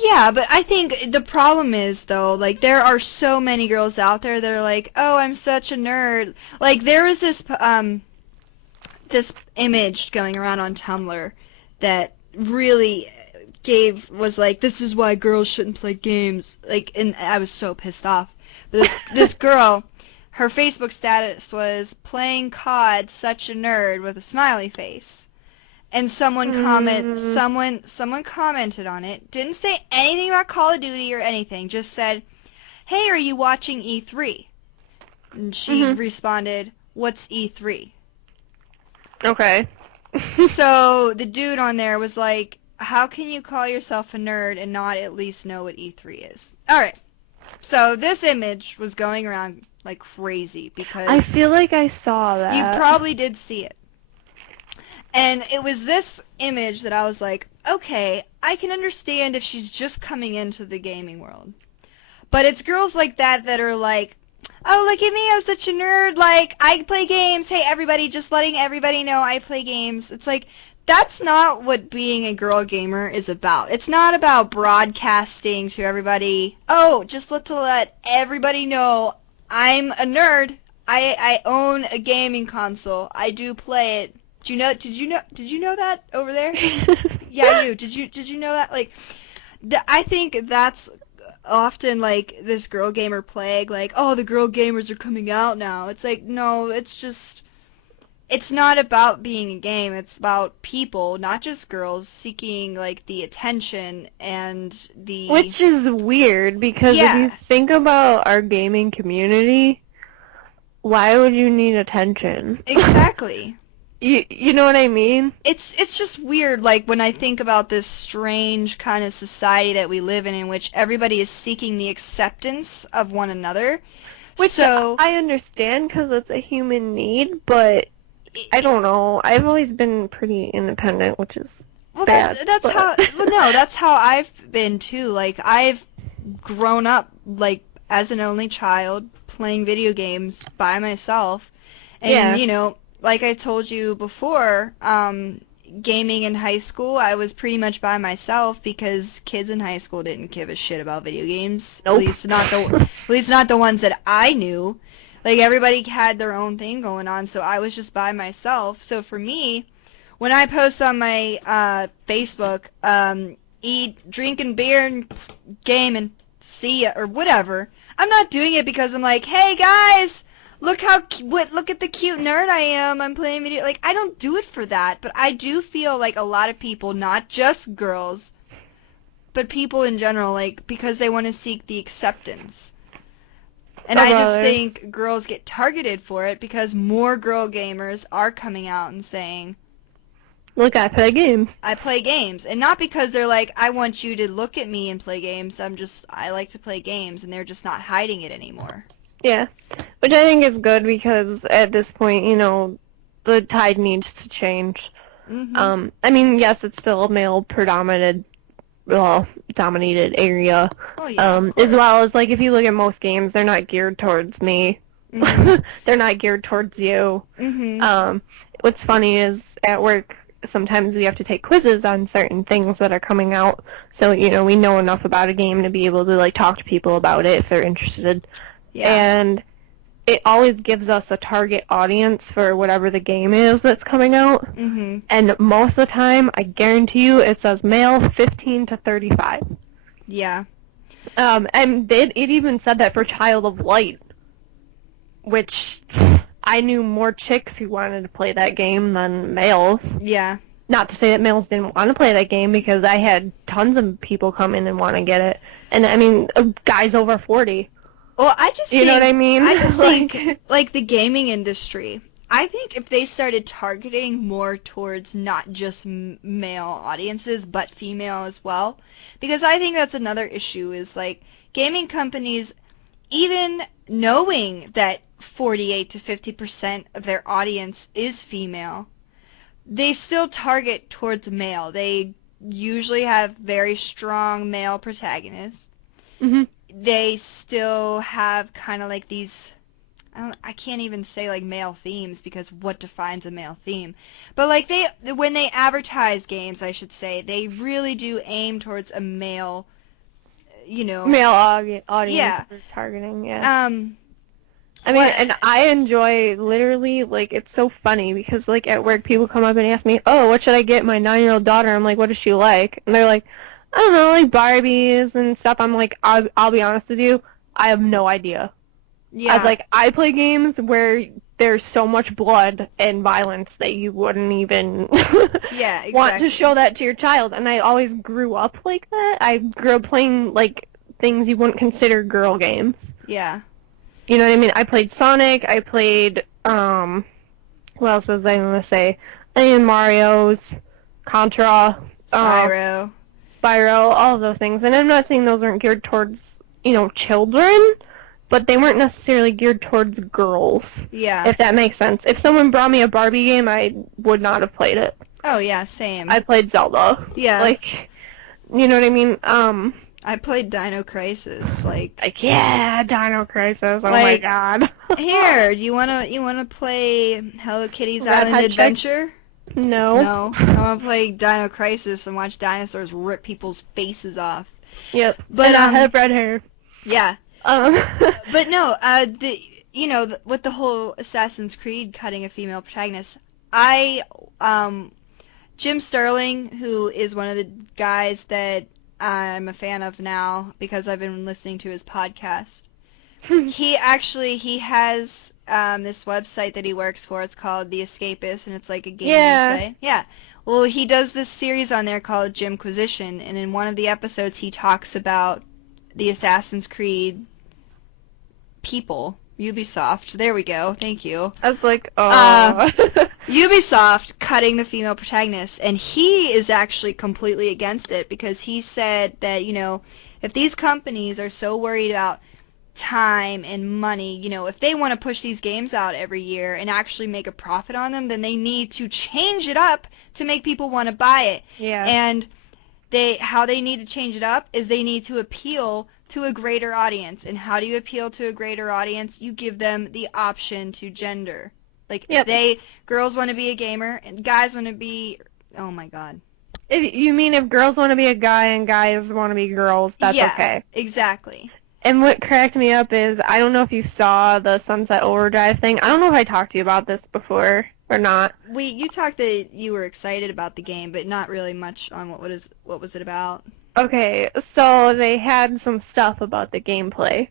Yeah, but I think the problem is, though, like, there are so many girls out there that are like, oh, I'm such a nerd. Like, there was this image going around on Tumblr that really was like, this is why girls shouldn't play games. Like, and I was so pissed off. But this girl, her Facebook status was playing COD, such a nerd, with a smiley face. And someone commented on it, didn't say anything about Call of Duty or anything, just said, hey, are you watching E3? And she responded, what's E3? Okay. So the dude on there was like, how can you call yourself a nerd and not at least know what E3 is? Alright, so this image was going around like crazy because I feel like I saw that. you probably did see it. And it was this image that I was like, okay, I can understand if she's just coming into the gaming world. But it's girls like that that are like, oh, look at me, I'm such a nerd, like, I play games, hey, everybody, just letting everybody know I play games. It's like, that's not what being a girl gamer is about. It's not about broadcasting to everybody, oh, just to let everybody know I'm a nerd. I own a gaming console. I do play it. Did you know that over there? Yeah, you. Did you know that? Like, I think that's often like this girl gamer plague, like, oh, the girl gamers are coming out now. It's like, no, it's not about being a game. It's about people, not just girls, seeking like the attention and the Which is weird because if you yeah, think about our gaming community, why would you need attention? exactly. You know what I mean? It's just weird, like when I think about this strange kind of society that we live in which everybody is seeking the acceptance of one another. Which So I understand because it's a human need, but I don't know. I've always been pretty independent, which is well, bad. that's But how. Well, no, that's how I've been too. Like I've grown up like as an only child playing video games by myself, and yeah. like I told you before, gaming in high school, I was pretty much by myself because kids in high school didn't give a shit about video games. Nope. At least not the ones that I knew. Like everybody had their own thing going on, so I was just by myself. So for me, when I post on my Facebook, eat, drinking beer and game and see ya or whatever, I'm not doing it because I'm like, hey guys, look look at the cute nerd I am. I'm playing video. Like I don't do it for that, but I do feel like a lot of people, not just girls, but people in general, like because they want to seek the acceptance. And Of I just others. think girls get targeted for it because more girl gamers are coming out and saying, Look, I play games. I play games. And not because they're like, I want you to look at me and play games. I like to play games, and they're just not hiding it anymore. Yeah. Which I think is good because at this point, the tide needs to change. Mhm. I mean, yes, it's still a dominated area. Oh yeah, of As course. well as like if you look at most games, they're not geared towards me. Mhm. They're not geared towards you. Mhm. What's funny is at work sometimes we have to take quizzes on certain things that are coming out. So, we know enough about a game to be able to like talk to people about it if they're interested. Yeah. And it always gives us a target audience for whatever the game is that's coming out. Mhm. And most of the time, I guarantee you, it says male 15 to 35. Yeah. And it even said that for Child of Light, which I knew more chicks who wanted to play that game than males. Yeah. Not to say that males didn't want to play that game because I had tons of people come in and want to get it. And I mean, guys over 40. Well, I just You know what I think mean? I just think Like, like the gaming industry. I think if they started targeting more towards not just male audiences but female as well, because I think that's another issue is like gaming companies, even knowing that 48 to 50% of their audience is female, they still target towards male. They usually have very strong male protagonists. hmm They still have kind of like these, I can't even say like male themes because what defines a male theme? But like when they advertise games, I should say, they really do aim towards a male, you know, male audience yeah. for targeting, yeah. Um, I mean, what? and I enjoy literally, like, it's so funny because, like, at work, people come up and ask me, oh, what should I get my 9-year-old daughter? I'm like, what does she like? And they're like, I don't know, like Barbies and stuff. I'm like, I'll be honest with you, I have no idea. I was Yeah, like, I play games where there's so much blood and violence that you wouldn't even yeah, want to exactly. show that to your child. And I always grew up like that. I grew up playing, like, things you wouldn't consider girl games. Yeah. You know what I mean? I played Sonic, I played, what else was I going to say? I mean, Mario's, Contra, Spyro. Spyro, all of those things. And I'm not saying those weren't geared towards, children, but they weren't necessarily geared towards girls, Yeah. if that makes sense. If someone brought me a Barbie game, I would not have played it. Oh yeah, same. I played Zelda. Yeah. Like, you know what I mean? I played Dino Crisis. Like, yeah, Dino Crisis, oh my Like, god. here, you wanna play Hello Kitty's Red Island Hot Chick? Adventure? No. No, I want to play Dino Crisis and watch dinosaurs rip people's faces off. Yep. But And I have red hair. yeah. Um. But no, with the whole Assassin's Creed cutting a female protagonist, I Jim Sterling, who is one of the guys that I'm a fan of now because I've been listening to his podcast. He has this website that he works for. It's called The Escapist, and it's like a gaming Yeah. site. Yeah. Well, he does this series on there called Jimquisition, and in one of the episodes he talks about the Assassin's Creed people. Ubisoft. There we go. Thank you. I was like, Uh, oh. Ubisoft cutting the female protagonist, and he is actually completely against it because he said that, if these companies are so worried about time and money, if they want to push these games out every year and actually make a profit on them, then they need to change it up to make people want to buy it. Yeah. And how they need to change it up is they need to appeal to a greater audience. And how do you appeal to a greater audience? You give them the option to gender. Like, Yep. if girls want to be a gamer and guys want to be, oh my god. If girls want to be a guy and guys want to be girls, that's yeah, okay. Exactly. And what cracked me up is, I don't know if you saw the Sunset Overdrive thing. I don't know if I talked to you about this before or not. You talked that you were excited about the game, but not really much on what was it about. Okay, so they had some stuff about the gameplay.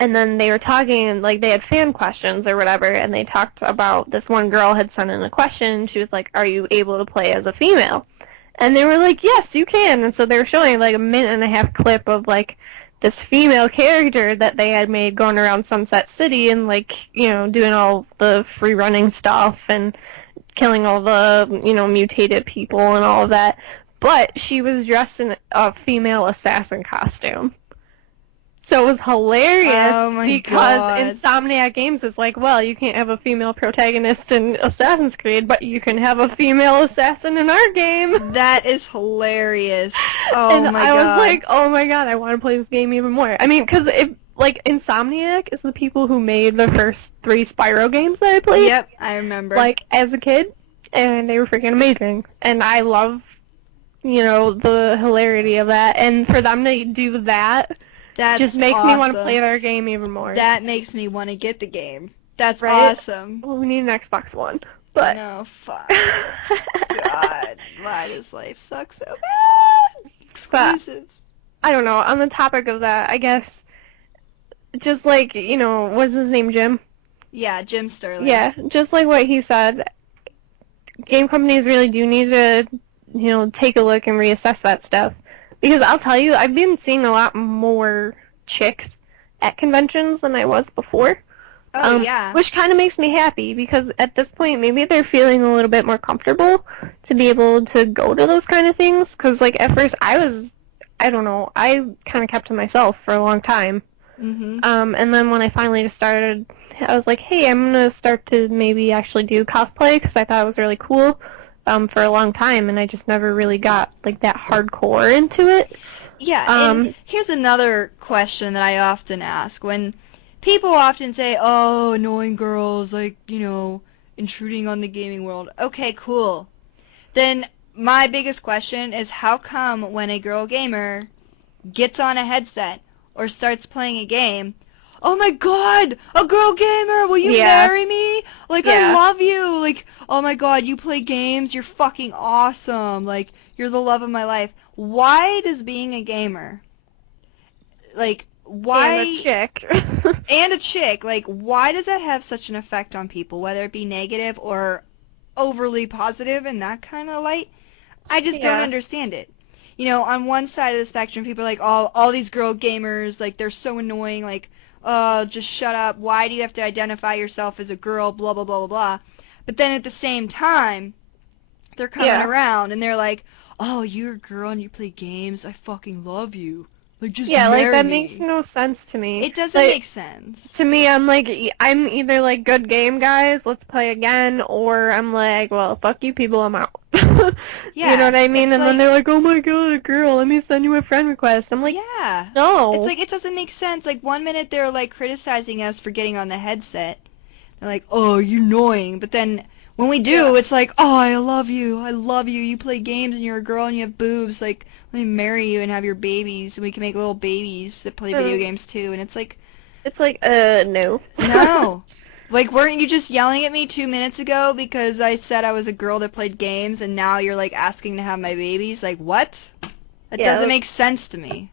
And then they were talking, like, they had fan questions or whatever, and they talked about this one girl had sent in a question. She was like, are you able to play as a female? And they were like, yes, you can. And so they were showing, like, a 1.5-minute clip of, like, this female character that they had made going around Sunset City and, like, doing all the free running stuff and killing all the, mutated people and all of that. But she was dressed in a female assassin costume. So it was hilarious because God. Insomniac Games is like, well, you can't have a female protagonist in Assassin's Creed, but you can have a female assassin in our game. That is hilarious. Oh and my I god. was like, oh my god, I want to play this game even more. I mean, because Insomniac is the people who made the first 3 Spyro games that I played. Yep, I remember. Like, as a kid, and they were freaking amazing. And I love, the hilarity of that. And for them to do that... That's just makes awesome. me want to play their game even more. That makes me want to get the game. That's right? Awesome. Well, we need an Xbox One. But no, fuck. God, why does life suck so bad? Exclusives. I don't know. On the topic of that, I guess, just like, what's his name, Jim? Yeah, Jim Sterling. Yeah, just like what he said, game companies really do need to, take a look and reassess that stuff. Because I'll tell you, I've been seeing a lot more chicks at conventions than I was before. Oh, yeah. Which kind of makes me happy, because at this point, maybe they're feeling a little bit more comfortable to be able to go to those kind of things. Because, like, at first, I don't know, I kind of kept to myself for a long time. Mm-hmm. And then when I finally just started, I was like, hey, I'm going to start to maybe actually do cosplay, because I thought it was really cool. For a long time, and I just never really got, like, that hardcore into it. Yeah, and here's another question that I often ask. When people often say, oh, annoying girls, like, intruding on the gaming world. Okay, cool. Then my biggest question is, how come when a girl gamer gets on a headset or starts playing a game, oh my god, a girl gamer, will you marry me? Like, I love you. Like, oh my god, you play games, you're fucking awesome. Like, you're the love of my life. Why does being a gamer, like, why... And a chick. and a chick, like, why does that have such an effect on people, whether it be negative or overly positive in that kind of light? I just don't understand it. On one side of the spectrum, people are like, oh, all these girl gamers, like, they're so annoying, like, just shut up. Why do you have to identify yourself as a girl? Blah, blah, blah, blah, blah. But then at the same time, they're coming around and they're like, oh, you're a girl and you play games. I fucking love you. Like, just marry like, that me. makes no sense to me. It doesn't make sense. To me, I'm like, I'm either like, good game, guys, let's play again, or I'm like, well, fuck you people, I'm out. Yeah, you know what I mean? And like, then they're like, oh my god, girl, let me send you a friend request. I'm like, yeah. no. It's like, it doesn't make sense. Like, one minute they're, like, criticizing us for getting on the headset. They're like, oh, you're annoying. But then When we do, Yeah. it's like, oh, I love you, you play games and you're a girl and you have boobs, like, let me marry you and have your babies, and we can make little babies that play video Um, games too, and it's like, it's like, no. no. Like, weren't you just yelling at me 2 minutes ago because I said I was a girl that played games, and now you're, like, asking to have my babies? Like, what? That doesn't Yeah, make sense to me.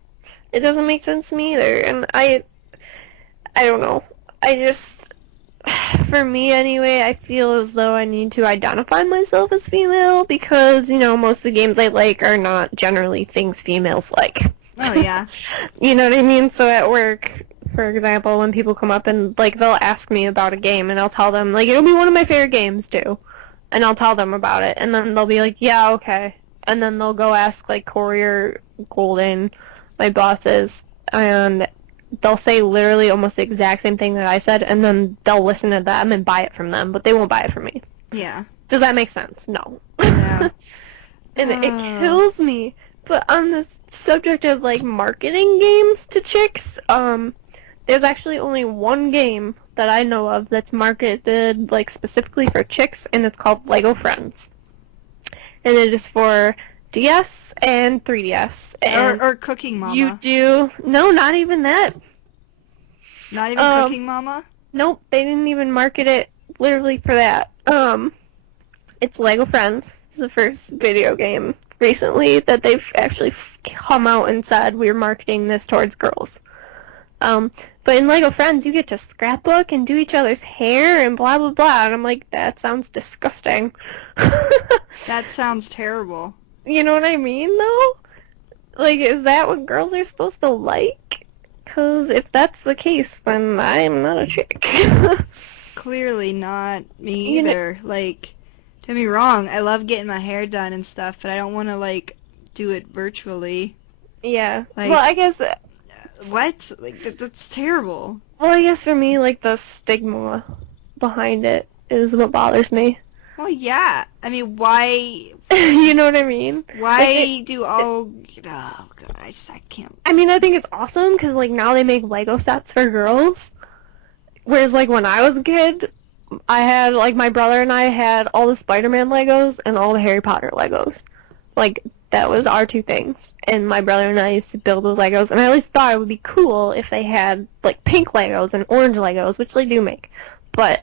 it doesn't make sense to me either, and I don't know. I just, for me anyway, I feel as though I need to identify myself as female because, most of the games I like are not generally things females like. Oh, yeah. You know what I mean? So at work, for example, when people come up and, like, they'll ask me about a game, and I'll tell them, like, it'll be one of my favorite games, too. And I'll tell them about it, and then they'll be like, yeah, okay. And then they'll go ask, like, Corey or Golden, my bosses, and they'll say literally almost the exact same thing that I said, and then they'll listen to them and buy it from them, but they won't buy it from me. Yeah. Does that make sense? No. No. And it Oh. kills me. But on this subject of, like, marketing games to chicks, there's actually only one game that I know of that's marketed, like, specifically for chicks, and it's called Lego Friends. And it is for DS and 3DS. And Or Cooking Mama. you do... No, not even that. Not even Cooking Mama? Nope, they didn't even market it literally for that. It's Lego Friends. It's the first video game recently that they've actually come out and said we're marketing this towards girls. But in Lego Friends, you get to scrapbook and do each other's hair and blah blah blah. And I'm like, that sounds disgusting. That sounds terrible. You know what I mean, though? Like, is that what girls are supposed to like? Because if that's the case, then I'm not a chick. Clearly not me You know- either. Like, don't get me wrong, I love getting my hair done and stuff, but I don't want to, like, do it virtually. Yeah. Like, Well, I guess. What? Like, that's terrible. Well, I guess for me, like, the stigma behind it is what bothers me. Well, yeah. I mean, why? You know what I mean? Why Like, do all? Oh God, I can't. I mean, I think it's awesome because, like, now they make Lego sets for girls. Whereas, like, when I was a kid, I had, like, my brother and I had all the Spider-Man Legos and all the Harry Potter Legos. Like, that was our two things. And my brother and I used to build with Legos, and I always thought it would be cool if they had, like, pink Legos and orange Legos, which they do make. But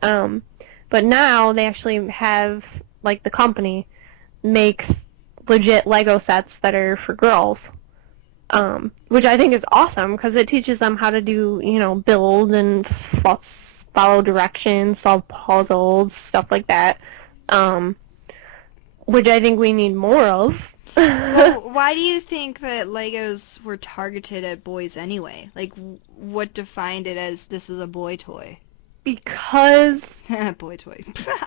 now they actually have, like, the company makes legit Lego sets that are for girls. Which I think is awesome because it teaches them how to do, build and follow directions, solve puzzles, stuff like that. Which I think we need more of. Well, why do you think that Legos were targeted at boys anyway? Like, what defined it as this is a boy toy? Because, Boy toy.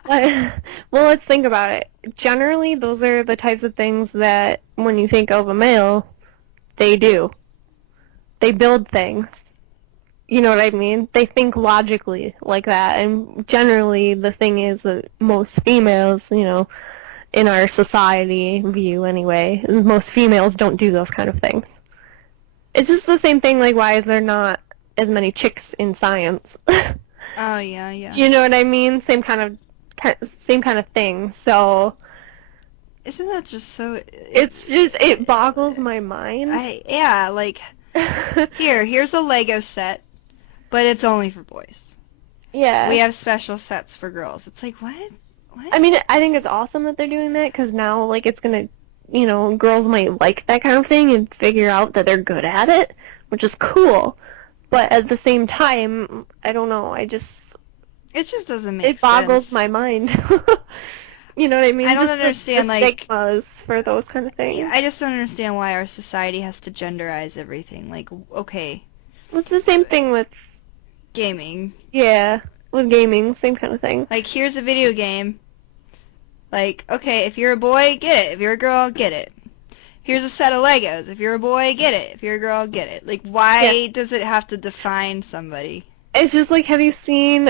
well, let's think about it. Generally, those are the types of things that when you think of a male, they do. They build things. You know what I mean? They think logically like that. And generally, the thing is that most females, in our society view anyway, is most females don't do those kind of things. It's just the same thing, like, why is there not as many chicks in science? Oh, yeah, yeah. You know what I mean? Same kind of thing. So Isn't that just so... it boggles my mind. Yeah, like, here's a Lego set, but it's only for boys. Yeah. We have special sets for girls. It's like, what? What? I mean, I think it's awesome that they're doing that because now, like, it's gonna, girls might like that kind of thing and figure out that they're good at it, which is cool. But at the same time, I don't know. It just doesn't make sense. It boggles my mind. You know what I mean? I don't just understand, the like, stigmas for those kind of things. I just don't understand why our society has to genderize everything. Like, okay, Well, it's the same thing with, gaming. yeah, with gaming, same kind of thing. Like, here's a video game. Like, okay, if you're a boy, get it. If you're a girl, get it. Here's a set of Legos. If you're a boy, get it. If you're a girl, get it. Like, why does it have to define somebody? It's just like, have you seen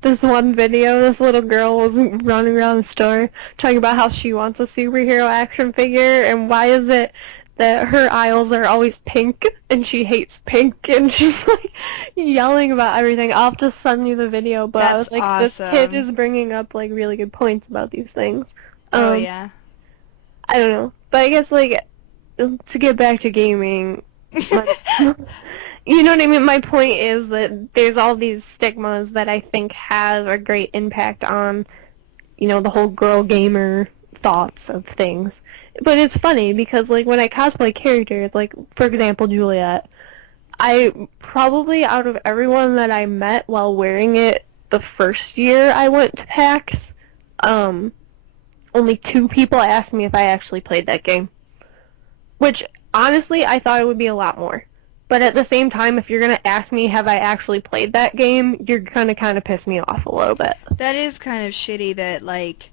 this one video? This little girl was running around the store talking about how she wants a superhero action figure, and why is it that her aisles are always pink, and she hates pink, and she's like yelling about everything. I'll have to send you the video, but I That's was like, this kid awesome. is bringing up like really good points about these things. Oh yeah. I don't know, but I guess like to get back to gaming, my, you know what I mean? My point is that there's all these stigmas that I think have a great impact on, the whole girl gamer thoughts of things. But it's funny because like when I cosplay characters, like for example Juliet, I probably out of everyone that I met while wearing it the first year I went to PAX, um, only 2 people asked me if I actually played that game. Which, honestly, I thought it would be a lot more. But at the same time, if you're going to ask me, have I actually played that game, you're going to kind of piss me off a little bit. That is kind of shitty that, like,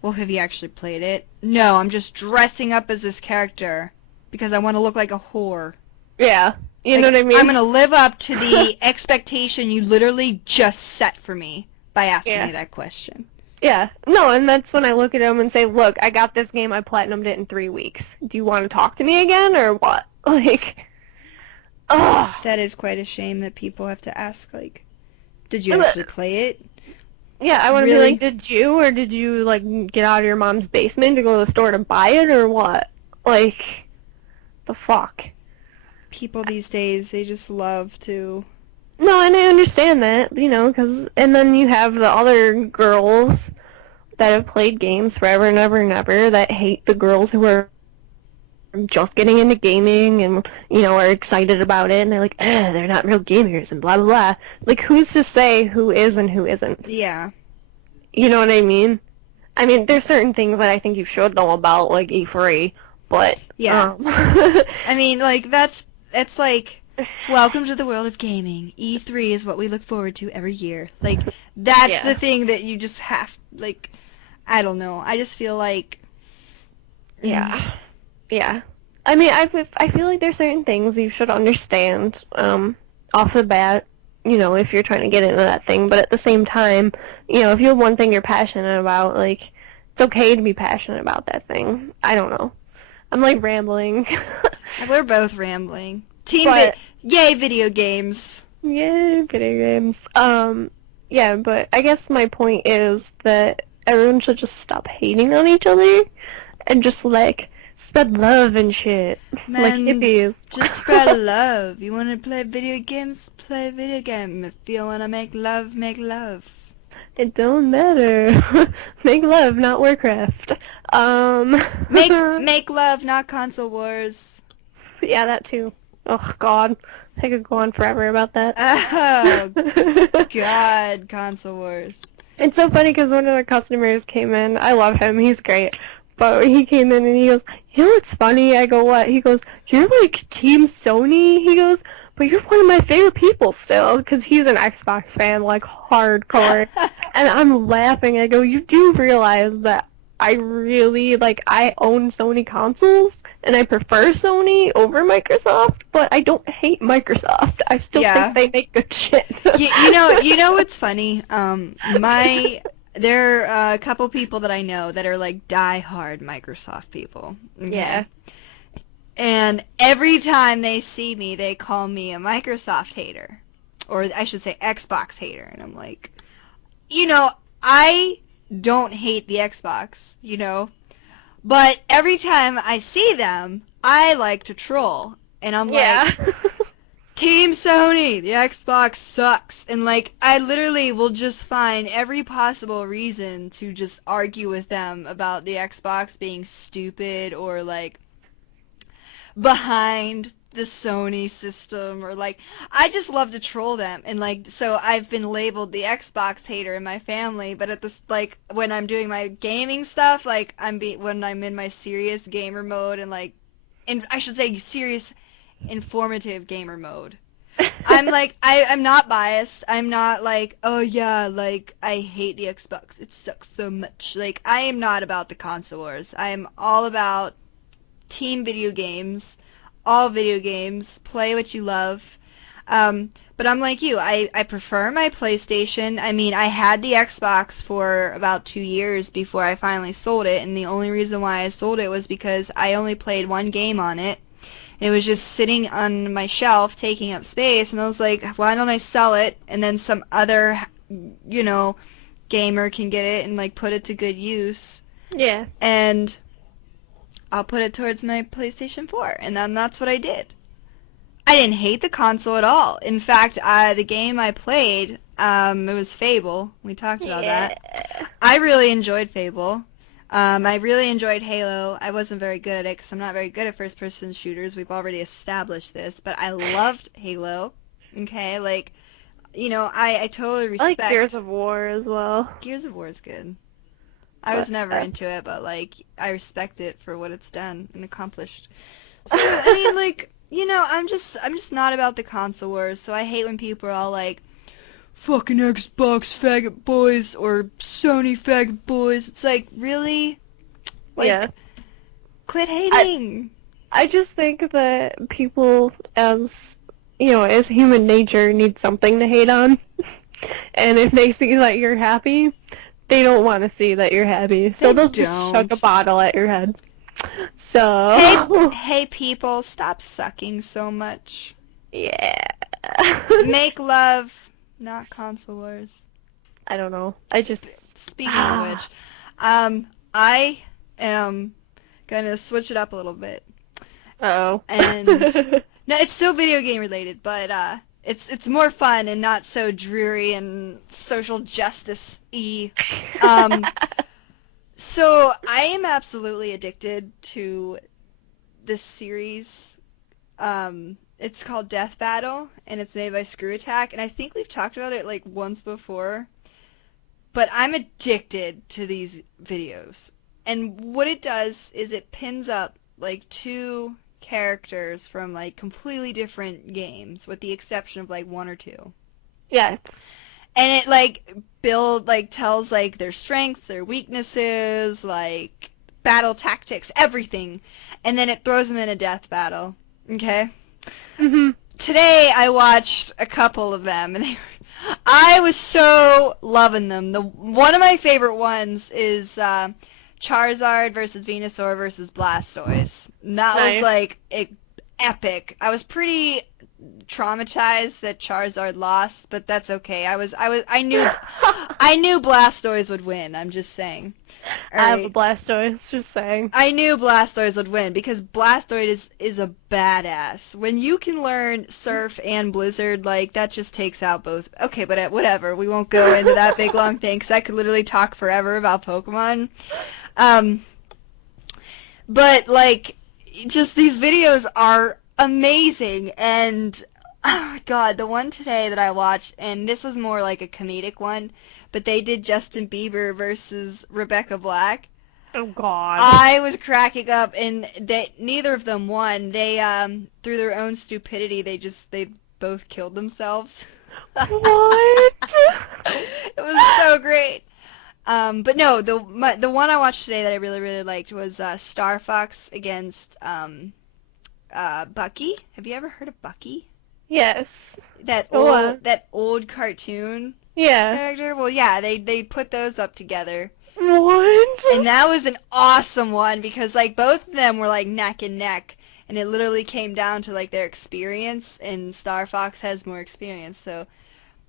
well, have you actually played it? No, I'm just dressing up as this character because I want to look like a whore. Yeah, you Like, know what I mean? I'm going to live up to the expectation you literally just set for me by asking me that question. Yeah. No, and that's when I look at them and say, look, I got this game, I platinumed it in 3 weeks. Do you want to talk to me again, or what? Like, ugh. That is quite a shame that people have to ask, like, did you actually play it? Yeah, I want to be Really? like, did you, or did you, like, get out of your mom's basement to go to the store to buy it, or what? Like, the fuck? People these days, they just love to... No, and I understand that, and then you have the other girls that have played games forever and ever and ever that hate the girls who are just getting into gaming and, are excited about it, and they're like, they're not real gamers, and blah, blah, blah. Like, who's to say who is and who isn't? Yeah. You know what I mean? I mean, there's certain things that I think you should know about, like E3, but, yeah. I mean, like, that's like, welcome to the world of gaming. E3 is what we look forward to every year. Like, that's the thing that you just have, like, I don't know. I just feel like... Yeah. Yeah. I mean, I feel like there's certain things you should understand off the bat, if you're trying to get into that thing. But at the same time, if you have one thing you're passionate about, like, it's okay to be passionate about that thing. I don't know. I'm, like, rambling. We're both rambling. Yay, video games. Yay, video games. Yeah, but I guess my point is that everyone should just stop hating on each other and just, like, spread love and shit. Man, like hippies. Just spread love. You want to play video games? Play video game. If you want to make love, make love. It don't matter. Make love, not Warcraft. Make love, not console wars. Yeah, that too. Oh God, I could go on forever about that. Oh God, console wars. It's so funny because one of the customers came in. I love him. He's great. But he came in and he goes, you know what's funny? I go, what? He goes, you're like Team Sony? He goes, but you're one of my favorite people still. Because he's an Xbox fan, like hardcore. And I'm laughing. I go, you do realize that I really, like, I own Sony consoles, and I prefer Sony over Microsoft, but I don't hate Microsoft. I still think they make good shit. you know what's funny? There are a couple people that I know that are like die-hard Microsoft people. Okay? Yeah. And every time they see me, they call me a Microsoft hater. Or I should say Xbox hater. And I'm like, I don't hate the Xbox, But every time I see them, I like to troll. And I'm like, Team Sony, the Xbox sucks. And, like, I literally will just find every possible reason to just argue with them about the Xbox being stupid or, like, behind the Sony system or, like, I just love to troll them. And, like, so I've been labeled the Xbox hater in my family, but at this, like, when I'm doing my gaming stuff, like, when I'm in my serious gamer mode and, like, I should say serious informative gamer mode. I'm like, I'm not biased. I'm not like, oh yeah, like, I hate the Xbox. It sucks so much. Like, I am not about the console wars. I am all about team video games, all video games, play what you love. But I'm like you. I prefer my PlayStation. I mean, I had the Xbox for about 2 years before I finally sold it, and the only reason why I sold it was because I only played one game on it. and it was just sitting on my shelf taking up space, and I was like, why don't I sell it, and then some other, you know, gamer can get it and like put it to good use, Yeah. and I'll put it towards my PlayStation 4, and then that's what I did. I didn't hate the console at all. In fact, the game I played, it was Fable. We talked about Yeah. that. I really enjoyed Fable. I really enjoyed Halo. I wasn't very good at it because I'm not very good at first-person shooters. We've already established this, but I loved Halo. Okay, like, you know, I totally I like respect. Gears of War as well. Gears of War is good. I was But, never into it, but like, I respect it for what it's done and accomplished. So, I mean, like, you know, I'm just not about the console wars, so I hate when people are all like, fucking Xbox faggot boys or Sony faggot boys. It's like, really? Like, yeah. quit hating. I just think that people, as human nature, need something to hate on. And if they see that you're happy, they don't want to see that you're happy. So They they'll just chuck a don't. bottle at your head. So, Hey people, stop sucking so much. yeah. Make love, not console wars. I don't know. I just... Speaking of which, I am gonna switch it up a little bit. Uh-oh. And no, it's still video game related, but it's more fun and not so dreary and social justice-y. So I am absolutely addicted to this series. It's called Death Battle, and it's made by Screw Attack, and I think we've talked about it like once before. But I'm addicted to these videos. And what it does is it pins up like two characters from like completely different games with the exception of like one or two. Yes. And it tells like their strengths, their weaknesses, like battle tactics, everything. And then it throws them in a death battle. Okay? Mhm. Today I watched a couple of them and I was so loving them. One of my favorite ones is Charizard versus Venusaur versus Blastoise. And that was Nice. like epic. I was pretty traumatized that Charizard lost, but that's okay. I knew Blastoise would win. I'm just saying. I have a Alright. Blastoise, just saying. I knew Blastoise would win because Blastoise is a badass. When you can learn Surf and Blizzard, like, that just takes out both. Okay, but whatever. We won't go into that big long thing because I could literally talk forever about Pokemon. But, like, just these videos are amazing. And, oh my god, the one today that I watched, and this was more like a comedic one, but they did Justin Bieber versus Rebecca Black. Oh God. I was cracking up, and neither of them won. They through their own stupidity, they both killed themselves. What? It was so great. But no, the one I watched today that I really really liked was Star Fox against Bucky. Have you ever heard of Bucky? Yes. That Go on. that old cartoon Yeah. character. Well, yeah, they put those up together. What? And that was an awesome one because like both of them were like neck and neck, and it literally came down to like their experience, and Star Fox has more experience. So,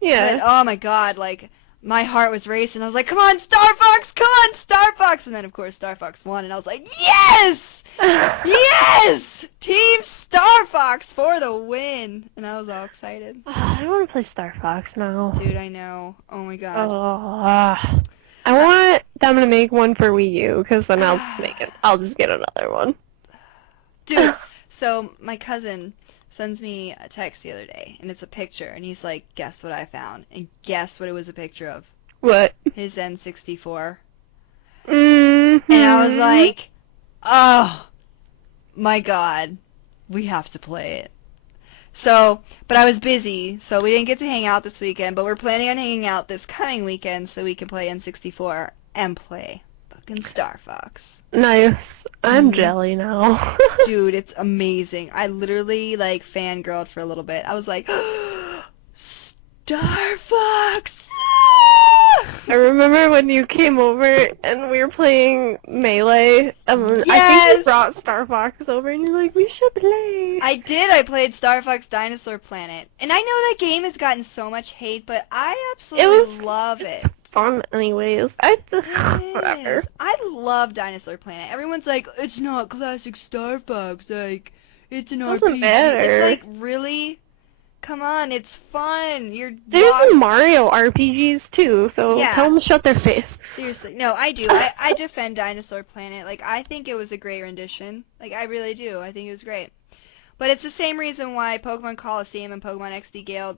Yeah. but oh my god, like my heart was racing. I was like, come on, Star Fox, come on, Star Fox, and then of course Star Fox won, and I was like, yes, yes, Team Star Fox for the win, and I was all excited. I don't want to play Star Fox now. Dude, I know. Oh my god. Oh, I want them to make one for Wii U, because then I'll just make it. I'll just get another one. Dude, so my cousin sends me a text the other day, and it's a picture, and he's like, guess what I found? And guess what it was a picture of? What? His N64. Mm-hmm. And I was like, oh, my god, we have to play it. So, but I was busy, so we didn't get to hang out this weekend, but we're planning on hanging out this coming weekend so we can play N64 and play fucking Star Fox. Nice. I'm Mhm. jelly now. Dude, it's amazing. I literally like fangirled for a little bit. I was like, Star Fox! I remember when you came over and we were playing Melee, and I think you Yes! brought Star Fox over and you're like, we should play. I did. I played Star Fox Dinosaur Planet. And I know that game has gotten so much hate, but I absolutely love It's it. fun anyways. I just, It whatever. is. I love Dinosaur Planet. Everyone's like, it's not classic Star Fox. Like, it's an Doesn't RPG. It's matter. like, really? Come on, it's fun. You're There's walk. Mario RPGs too, so tell Yeah. them to shut their face. Seriously. No, I do. I defend Dinosaur Planet. Like, I think it was a great rendition. Like, I really do. I think it was great. But it's the same reason why Pokemon Coliseum and Pokemon XD Gale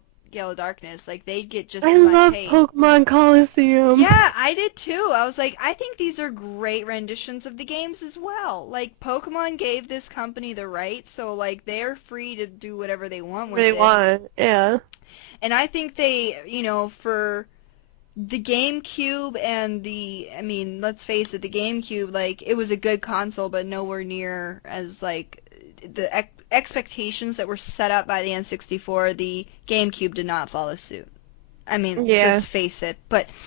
of Darkness, like, they'd get just I as much love hate. Pokemon Coliseum. Yeah, I did too. I was like, I think these are great renditions of the games as well. Like, Pokemon gave this company the right, so, like, they're free to do whatever they want with They it. want, yeah. And I think they, for the GameCube and I mean, let's face it, the GameCube, like, it was a good console, but nowhere near as, like, the expectations that were set up by the N64, the GameCube did not follow suit. I mean, Yeah. just face it. But Even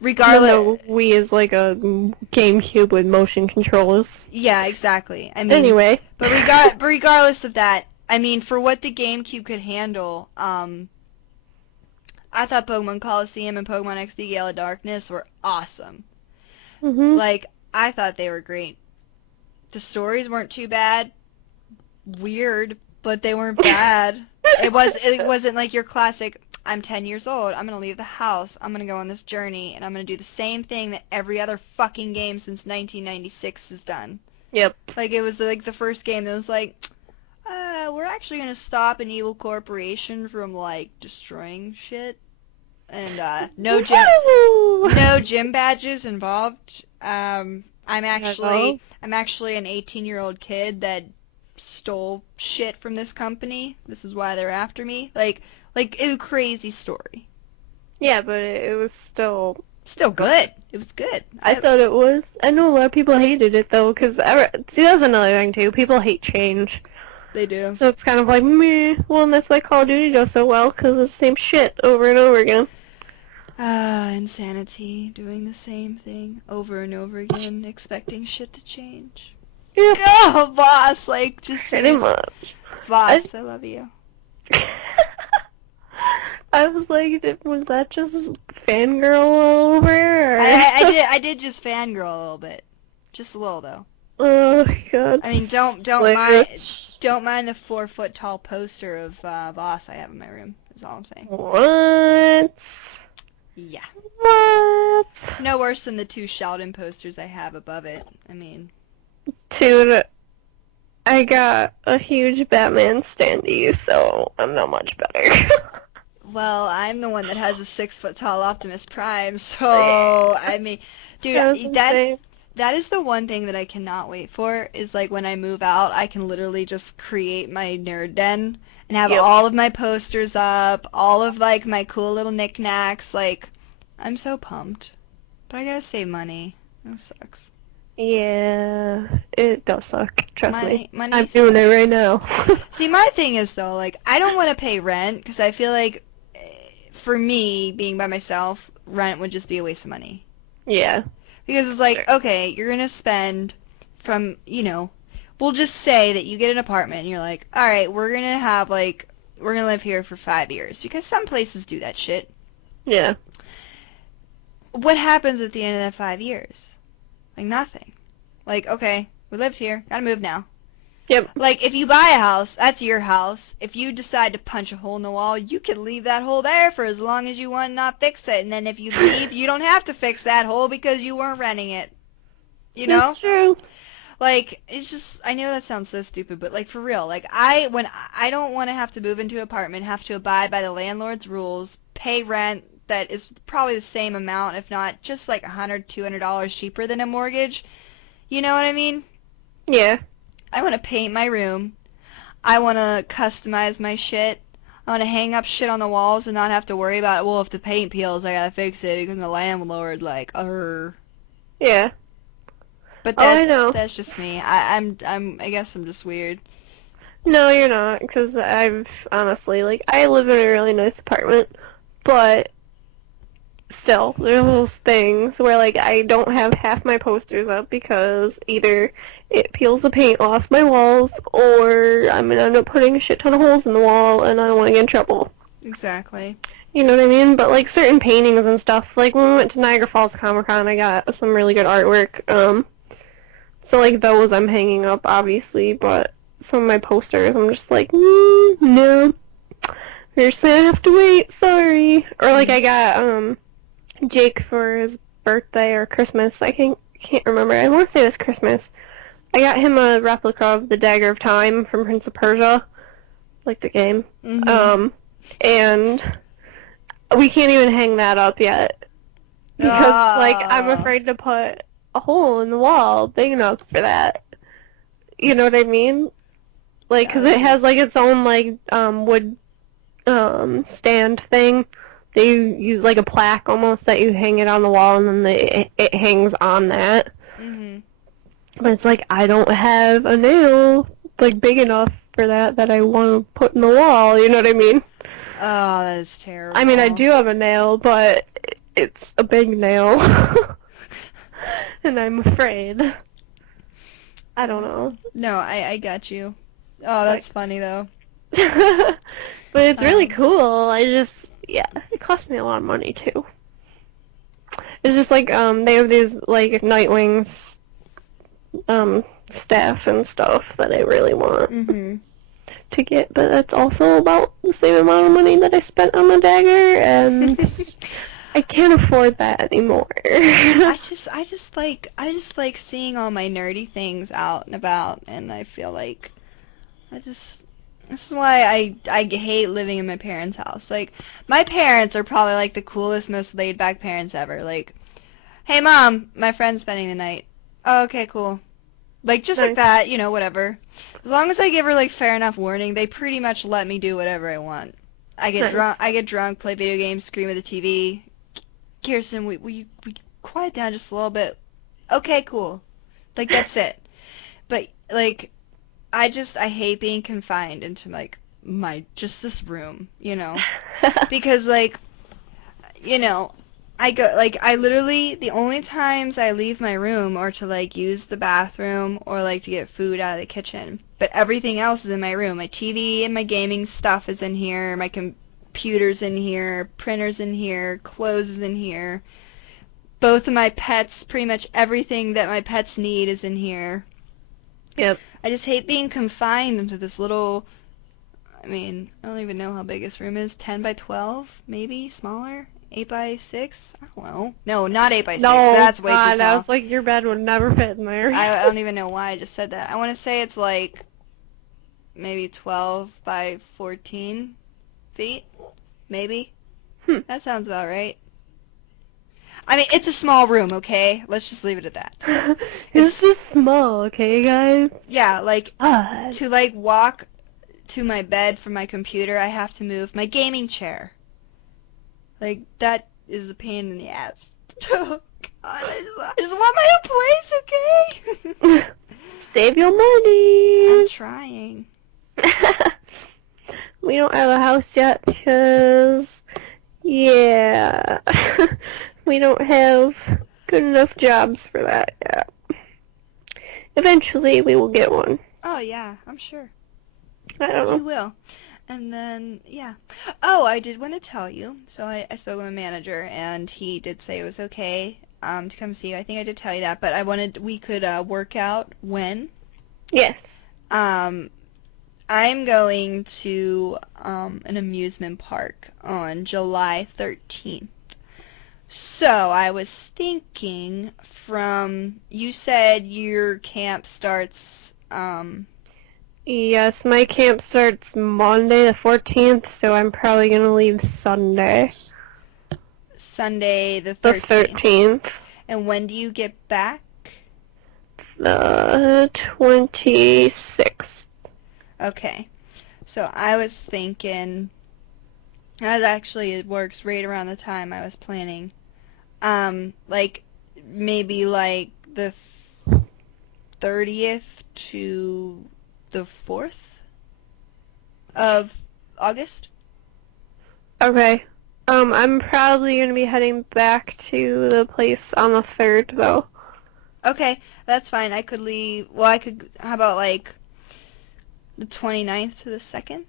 regardless, though Wii is like a GameCube with motion controls. yeah, exactly. I mean, Anyway. but regardless of that, I mean, for what the GameCube could handle, I thought Pokemon Coliseum and Pokemon XD Gale of Darkness were awesome. Mhm. Like, I thought they were great. The stories weren't too bad. Weird, but they weren't bad. It wasn't like your classic, I'm 10 years old, I'm gonna leave the house, I'm gonna go on this journey, and I'm gonna do the same thing that every other fucking game since 1996 has done. Yep. Like, it was like the first game that was like, we're actually gonna stop an evil corporation from, like, destroying shit. And Woo! no gym badges involved. I'm all. actually an 18-year-old kid that stole shit from this company. This is why they're after me. Like a crazy story. Yeah, but it was still. Still good. It was good. I thought it was. I know a lot of people hated it though, because see, that's another thing too. People hate change. They do. So it's kind of like meh. Well, and that's why Call of Duty does so well, because it's the same shit over and over again. Insanity. Doing the same thing over and over again, expecting shit to change. Yeah. Oh, boss, like, just Pretty much. Boss, I love you. I was like, was that just fangirl all over? Or? I did just fangirl a little bit. Just a little, though. Oh god. I mean, don't mind the 4 foot tall poster of Boss I have in my room. Is all I'm saying. What? Yeah. What? No worse than the 2 Sheldon posters I have above it. I mean. Dude, I got a huge Batman standee, so I'm not much better. Well, I'm the one that has a 6 foot tall Optimus Prime, so I mean, dude, that is the one thing that I cannot wait for, is like when I move out, I can literally just create my nerd den and have all of my posters up, all of like my cool little knickknacks. Like, I'm so pumped. But I gotta save money. That sucks. Yeah, it does suck. Trust me. I'm Sucks. doing it right now. See, my thing is though, like, I don't want to pay rent because I feel like, for me, being by myself, rent would just be a waste of money. Yeah. Because it's like, okay, you're going to spend from, we'll just say that you get an apartment and you're like, all right, we're going to live here for 5 years. Because some places do that shit. Yeah. What happens at the end of that 5 years? Like, nothing. Like, okay, we lived here, gotta move now. Yep. Like, if you buy a house, that's your house. If you decide to punch a hole in the wall, you can leave that hole there for as long as you want and not fix it. And then if you leave, you don't have to fix that hole because you weren't renting it. You know? That's true. Like, it's just, I know that sounds so stupid, but like, for real, like, I don't want to have to move into an apartment, have to abide by the landlord's rules, pay rent that is probably the same amount, if not just like $100, $200 cheaper than a mortgage. You know what I mean? Yeah. I want to paint my room. I want to customize my shit. I want to hang up shit on the walls and not have to worry about, well, if the paint peels, I gotta fix it because the landlord, like, Yeah. But I know. that's just me. I guess I'm just weird. No, you're not, because I've honestly, like, I live in a really nice apartment, but still, there's those things where, like, I don't have half my posters up because either it peels the paint off my walls or I'm gonna end up putting a shit ton of holes in the wall and I don't want to get in trouble. Exactly. You know what I mean? But, like, certain paintings and stuff, like, when we went to Niagara Falls Comic Con, I got some really good artwork. So, like, those I'm hanging up, obviously, but some of my posters, I'm just like, no. You're just gonna have to wait, sorry. Or, like, I got, Jake for his birthday or Christmas. I can't remember. I want to say it was Christmas. I got him a replica of the Dagger of Time from Prince of Persia, like the game. And we can't even hang that up yet because like I'm Oh. afraid to put a hole in the wall big enough for that. You know what I mean? Like, because it has like its own like wood stand thing. They use like a plaque almost that you hang it on the wall and then it hangs on that. But it's like I don't have a nail like big enough for that I want to put in the wall. You know what I mean? Oh, that is terrible. I mean, I do have a nail, but it's a big nail. And I'm afraid. I don't know. No, I got you. Oh, that's funny though. But it's really cool. Yeah, it costs me a lot of money too. It's just like, they have these, like, Nightwings, staff and stuff that I really want to get, but that's also about the same amount of money that I spent on the dagger, and I can't afford that anymore. I just like seeing all my nerdy things out and about, and I feel like this is why I hate living in my parents' house. Like, my parents are probably like the coolest, most laid back parents ever. Like, hey mom, my friend's spending the night. Oh, okay, cool. Like, just like that, whatever. As long as I give her like fair enough warning, they pretty much let me do whatever I want. I get drunk, play video games, scream at the TV. Kirsten, we quiet down just a little bit. Okay, cool. Like, that's it. But like, I hate being confined into like just this room, because like, you know, I literally, the only times I leave my room are to like use the bathroom or like to get food out of the kitchen. But everything else is in my room. My TV and my gaming stuff is in here. My computer's in here. Printer's in here. Clothes is in here. Both of my pets, pretty much everything that my pets need is in here. Yep. I just hate being confined into this little, I don't even know how big this room is. 10 by 12, maybe smaller. 8 by 6? I don't know. No, not 8 by 6. No, That's way too God, I small. was like, your bed would never fit in there. I don't even know why I just said that. I want to say it's like maybe 12 by 14 feet, maybe. That sounds about right. It's a small room, okay? Let's just leave it at that. It's just small, okay, guys? Yeah, like, God. to, like, walk to my bed from my computer, I have to move my gaming chair. Like, that is a pain in the ass. Oh, God, I just want my own place, okay? Save your money. I'm trying. We don't have a house yet because, yeah, we don't have good enough jobs for that yet. Eventually, we will get one. Oh, yeah, I'm sure. I don't know. You will. And then, yeah. Oh, I did want to tell you. So I spoke with my manager, and he did say it was okay to come see you. I think I did tell you that, but we could work out when. Yes. I'm going to an amusement park on July 13th. So I was thinking you said your camp starts, Yes, my camp starts Monday the 14th, so I'm probably going to leave Sunday. Sunday the The 13th. 13th. And when do you get back? The 26th. Okay. So I was thinking, it works right around the time I was planning. Like, maybe like the 30th to the 4th of August. Okay. I'm probably going to be heading back to the place on the 3rd, though. Okay, that's fine. I could leave. Well, I could. How about like the 29th to the 2nd?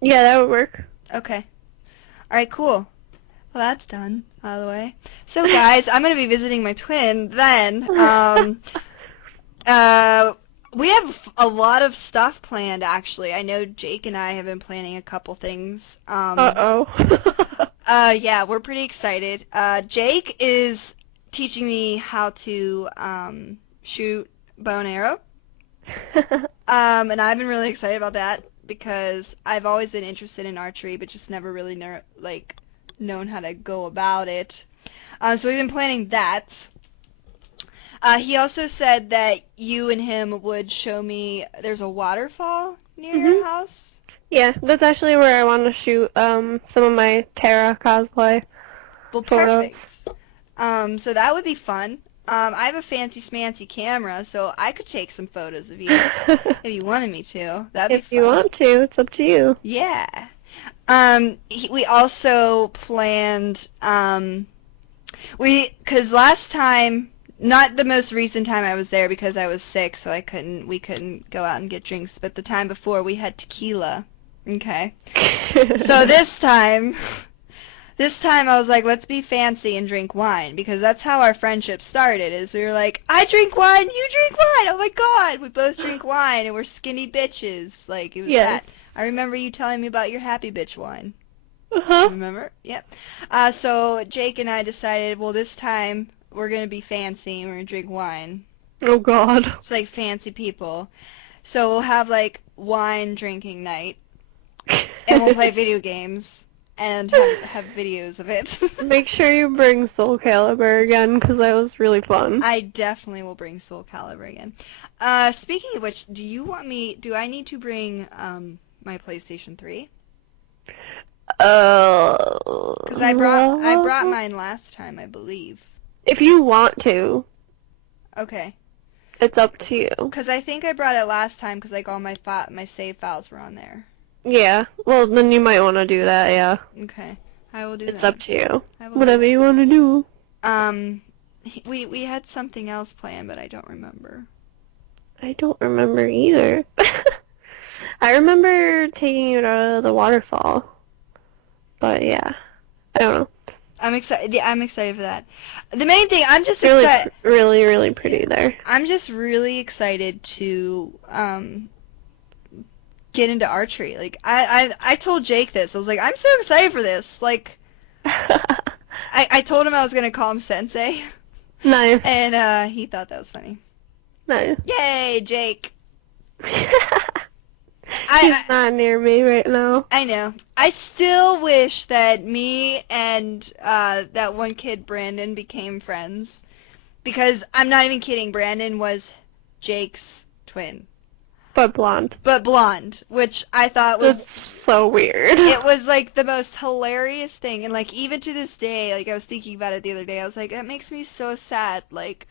Yeah, that would work. Okay. All right, cool. Well, that's done, by the way. So, guys, I'm going to be visiting my twin then. We have a lot of stuff planned, actually. I know Jake and I have been planning a couple things. Uh-oh. Yeah, we're pretty excited. Jake is teaching me how to shoot bow and arrow. And I've been really excited about that because I've always been interested in archery, but just never really known how to go about it. So we've been planning that. He also said that you and him would show me there's a waterfall near your house. Yeah, that's actually where I want to shoot some of my Terra cosplay Well, photos. perfect. So that would be fun. I have a fancy smancy camera, so I could take some photos of you if you wanted me to. That'd be If you fun. want to, it's up to you. Yeah. We also planned, because last time, not the most recent time I was there because I was sick, so we couldn't go out and get drinks, but the time before we had tequila. Okay. So this time I was like, let's be fancy and drink wine, because that's how our friendship started, is we were like, I drink wine, you drink wine, oh my god, we both drink wine, and we're skinny bitches, like, it was Yes. that. I remember you telling me about your happy bitch wine. Uh-huh. Remember? Yep. So Jake and I decided, well, this time we're gonna be fancy and we're gonna drink wine. Oh god. It's like fancy people. So we'll have like wine drinking night, and we'll play video games and have videos of it. Make sure you bring Soul Calibur again, because that was really fun. I definitely will bring Soul Calibur again. Speaking of which, do I need to bring my PlayStation 3? Because I brought mine last time, I believe. If you want to, Okay. it's up to you. Because I think I brought it last time because like all my save files were on there. Yeah, well, then you might want to do that, yeah. Okay. I will do It's that. up to you. I will do Whatever that. you want to do. We had something else planned, but I don't remember. I don't remember either. I remember taking you to the waterfall. But yeah, I don't know. I'm excited. Yeah, I'm excited for that. The main thing, I'm just Really, excited. really, really pretty there. I'm just really excited to get into archery. Like I told Jake this. I was like, I'm so excited for this. Like I told him I was gonna call him Sensei, Nice. and he thought that was funny. Nice. Yay, Jake! He's not near me right now. I know. I still wish that me and that one kid, Brandon, became friends. Because I'm not even kidding, Brandon was Jake's twin. But blonde. But blonde, which I thought was... That's so weird. It was like the most hilarious thing. And like even to this day, like I was thinking about it the other day, I was like, that makes me so sad. Like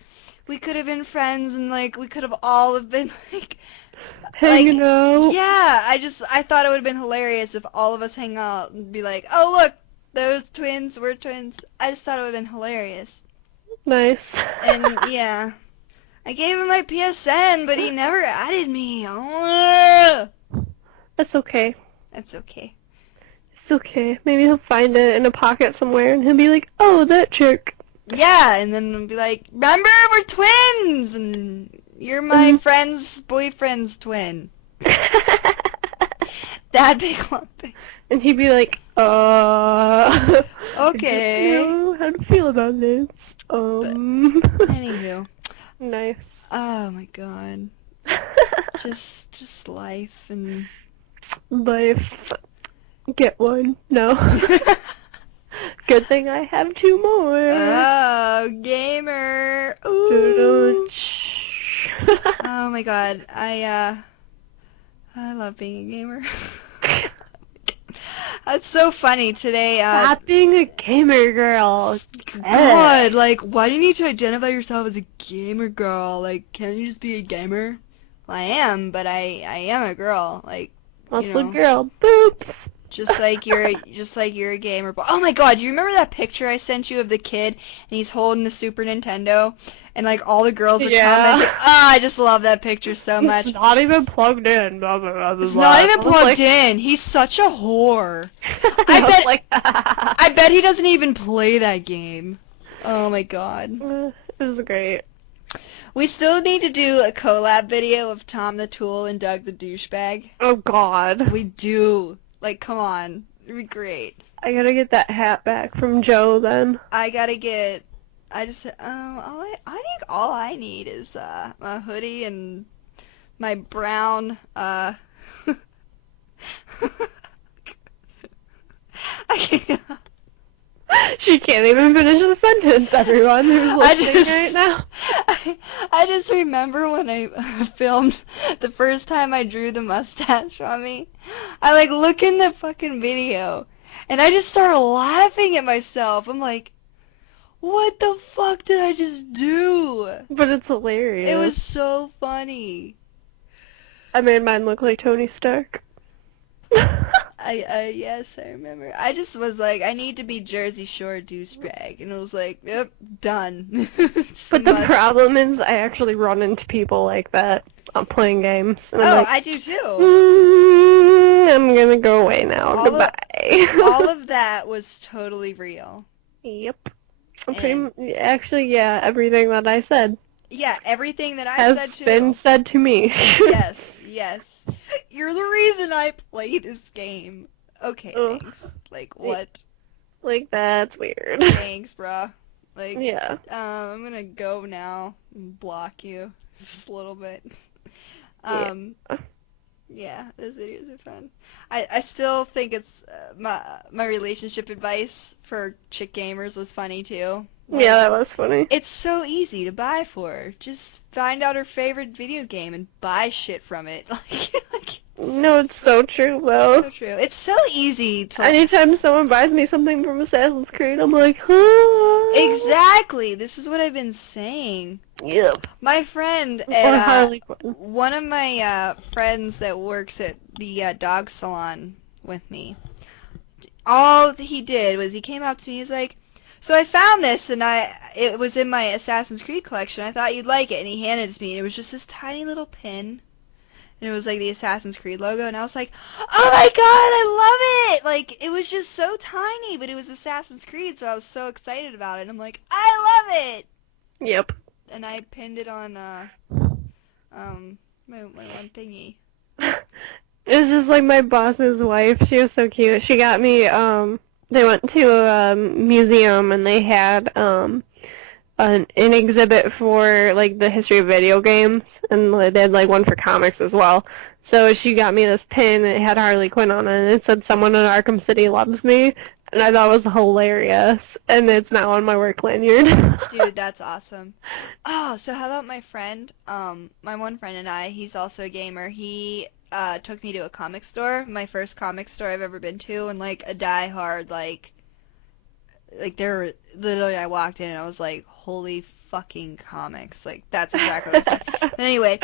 we could have been friends and like we could have all have been like... Hanging out. Yeah, I thought it would have been hilarious if all of us hang out and be like, oh look, those twins, we're twins. I just thought it would have been hilarious. Nice. And yeah, I gave him my PSN, but he never added me. Oh, That's okay. that's okay. It's okay. Maybe he'll find it in a pocket somewhere and he'll be like, oh, that chick. Yeah, and then he'll be like, remember, we're twins, and you're my friend's boyfriend's twin. That big one thing. And he'd be like, Okay. I don't know how to feel about this. Anywho. Nice. Oh my god. Just life and... Life. Get one. No. Good thing I have two more. Oh, gamer. Ooh. Oh my god. I love being a gamer. That's so funny today. Stop being a gamer girl. God, like, why do you need to identify yourself as a gamer girl? Like, can't you just be a gamer? Well, I am, but I am a girl. Like, Muscle you know. girl. Boops. Just like you're a gamer. Oh my God, do you remember that picture I sent you of the kid and he's holding the Super Nintendo and like all the girls are commenting? Yeah. Ah, I just love that picture so It's much. not even plugged in. Blah, blah, blah, blah, It's not blah. even I was plugged like, in. He's such a whore. I I was bet like, I bet he doesn't even play that game. Oh my God. it was great. We still need to do a collab video of Tom the Tool and Doug the Douchebag. Oh God. We do. Like, come on. It'd be great. I gotta get that hat back from Joe then. I gotta get. I just. I think all I need is a hoodie and my brown. I can't. She can't even finish the sentence, everyone who's I listening just, right now. I just remember when I filmed the first time I drew the mustache on me. I like look in the fucking video and I just started laughing at myself. I'm like, what the fuck did I just do? But it's It was hilarious. so funny. I made mine look like Tony Stark. Yes, I remember. I just was like, I need to be Jersey Shore douchebag, and it was like, yep, done. But the problem is I actually run into people like that playing games. And I'm Oh, like, I do too. I'm gonna go away now. Goodbye. All of that was totally real. Yep. And Actually, yeah, everything that I said yeah, everything that I said has too. been said to me. Yes. You're the reason I play this game. Okay, Ugh. thanks. Like, what? Like, that's weird. Thanks, bruh. Like, Yeah. I'm gonna go now and block you just a little bit. Yeah. Yeah, those videos are fun. I still think it's my relationship advice for chick gamers was funny too. Like, Yeah, that was funny. it's so easy to buy for her. Just find out her favorite video game and buy shit from it. Like No, it's so true, though. so true. It's so easy to Anytime someone buys me something from Assassin's Creed, I'm like, huh? Exactly. This is what I've been saying. Yep. My friend Or at Harley Quinn. one of my friends that works at the dog salon with me. All he did was he came up to me. He's like, "So I found this, and it was in my Assassin's Creed collection. I thought you'd like it." And he handed it to me, and it was just this tiny little pin, and it was like the Assassin's Creed logo. And I was like, "Oh my God, I love it!" Like it was just so tiny, but it was Assassin's Creed, so I was so excited about it. And I'm like, "I love it!" Yep. And I pinned it on my one thingy. It was just like my boss's wife. She was so cute. She got me, they went to a museum and they had, an exhibit for, like, the history of video games. And they had, like, one for comics as well. So she got me this pin and it had Harley Quinn on it. And it said, "Someone in Arkham City loves me." And I thought it was hilarious. And it's now on my work lanyard. Dude, that's awesome. Oh, so how about my friend? My one friend and I, he's also a gamer. He took me to a comic store, my first comic store I've ever been to, and like a die-hard like there literally I walked in and I was like, holy fucking comics. Like that's exactly what it's like. But anyway,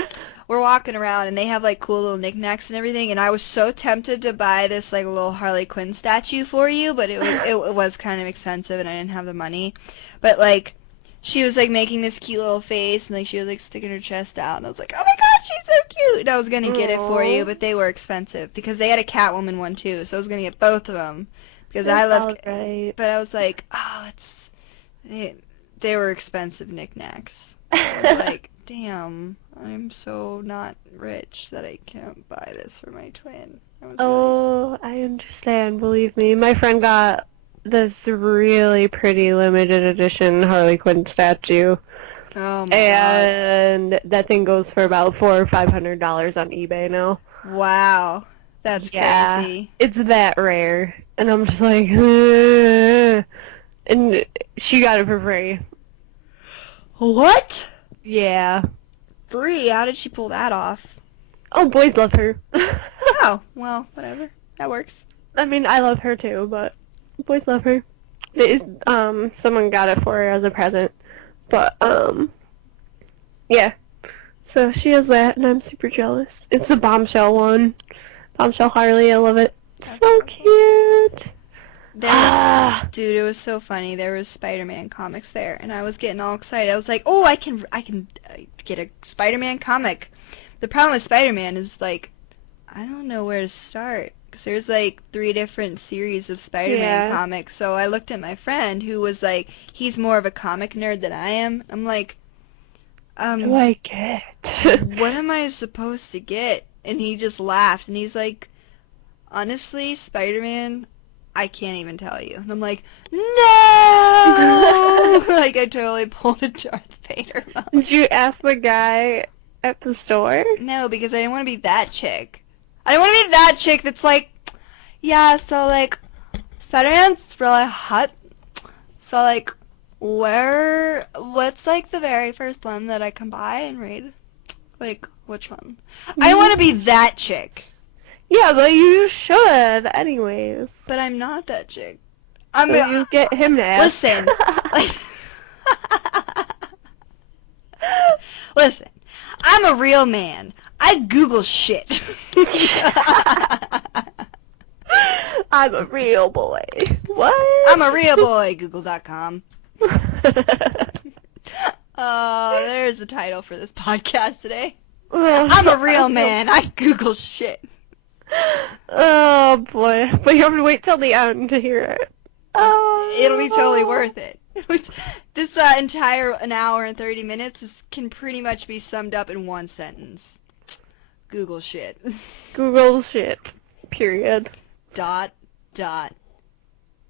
we're walking around and they have like cool little knickknacks and everything, and I was so tempted to buy this like little Harley Quinn statue for you, but it was kind of expensive and I didn't have the money. But like she was like making this cute little face and like she was like sticking her chest out and I was like, "Oh my God, she's so cute." And I was gonna get it for you, Aw. but they were expensive because they had a Catwoman one too, so I was gonna get both of them because I That's love. alright. But I was like, oh, they were expensive knickknacks. I was like, damn, I'm so not rich that I can't buy this for my twin. I was really. Oh, I understand. Believe me. My friend got this really pretty limited edition Harley Quinn statue, Oh my God. and that thing goes for about $400 or $500 on eBay now. Wow, that's Yeah, crazy. it's that rare, and I'm just like, "Ugh." And she got it for free. What? Yeah. Brie, how did she pull that off? Oh, boys love her. Oh, well, whatever. That works. I mean, I love her too, but boys love her. Someone got it for her as a present, but yeah. So she has that, and I'm super jealous. It's the bombshell one, bombshell Harley. I love it. So cute. Dude, it was so funny. There was Spider-Man comics there, and I was getting all excited. I was like, "Oh, I can get a Spider-Man comic." The problem with Spider-Man is like, I don't know where to start, because there's like 3 different series of Spider-Man comics. So I looked at my friend who was like, he's more of a comic nerd than I am. I'm like, do I get? what am I supposed to get? And he just laughed, and he's like, honestly, Spider-Man, I can't even tell you. And I'm like, no! Like, I totally pulled a Darth Vader mode. Did you ask the guy at the store? No, because I didn't want to be that chick. I didn't want to be that chick that's like, yeah, so, like, Spider-Man's really hot. So, like, what's, like, the very first one that I can buy and read? Like, which one? I want to be that chick. Yeah, but you should, anyways. But I'm not that chick. So you get him to ask. Listen. Listen. I'm a real man. I Google shit. I'm a real boy. What? I'm a real boy. Google.com. There's the title for this podcast today. I'm a real man. I Google shit. Oh boy. But you have to wait till the end to hear it. It'll be totally worth it. This entire an hour and 30 minutes can pretty much be summed up in one sentence. Google shit. Google shit. Period. ...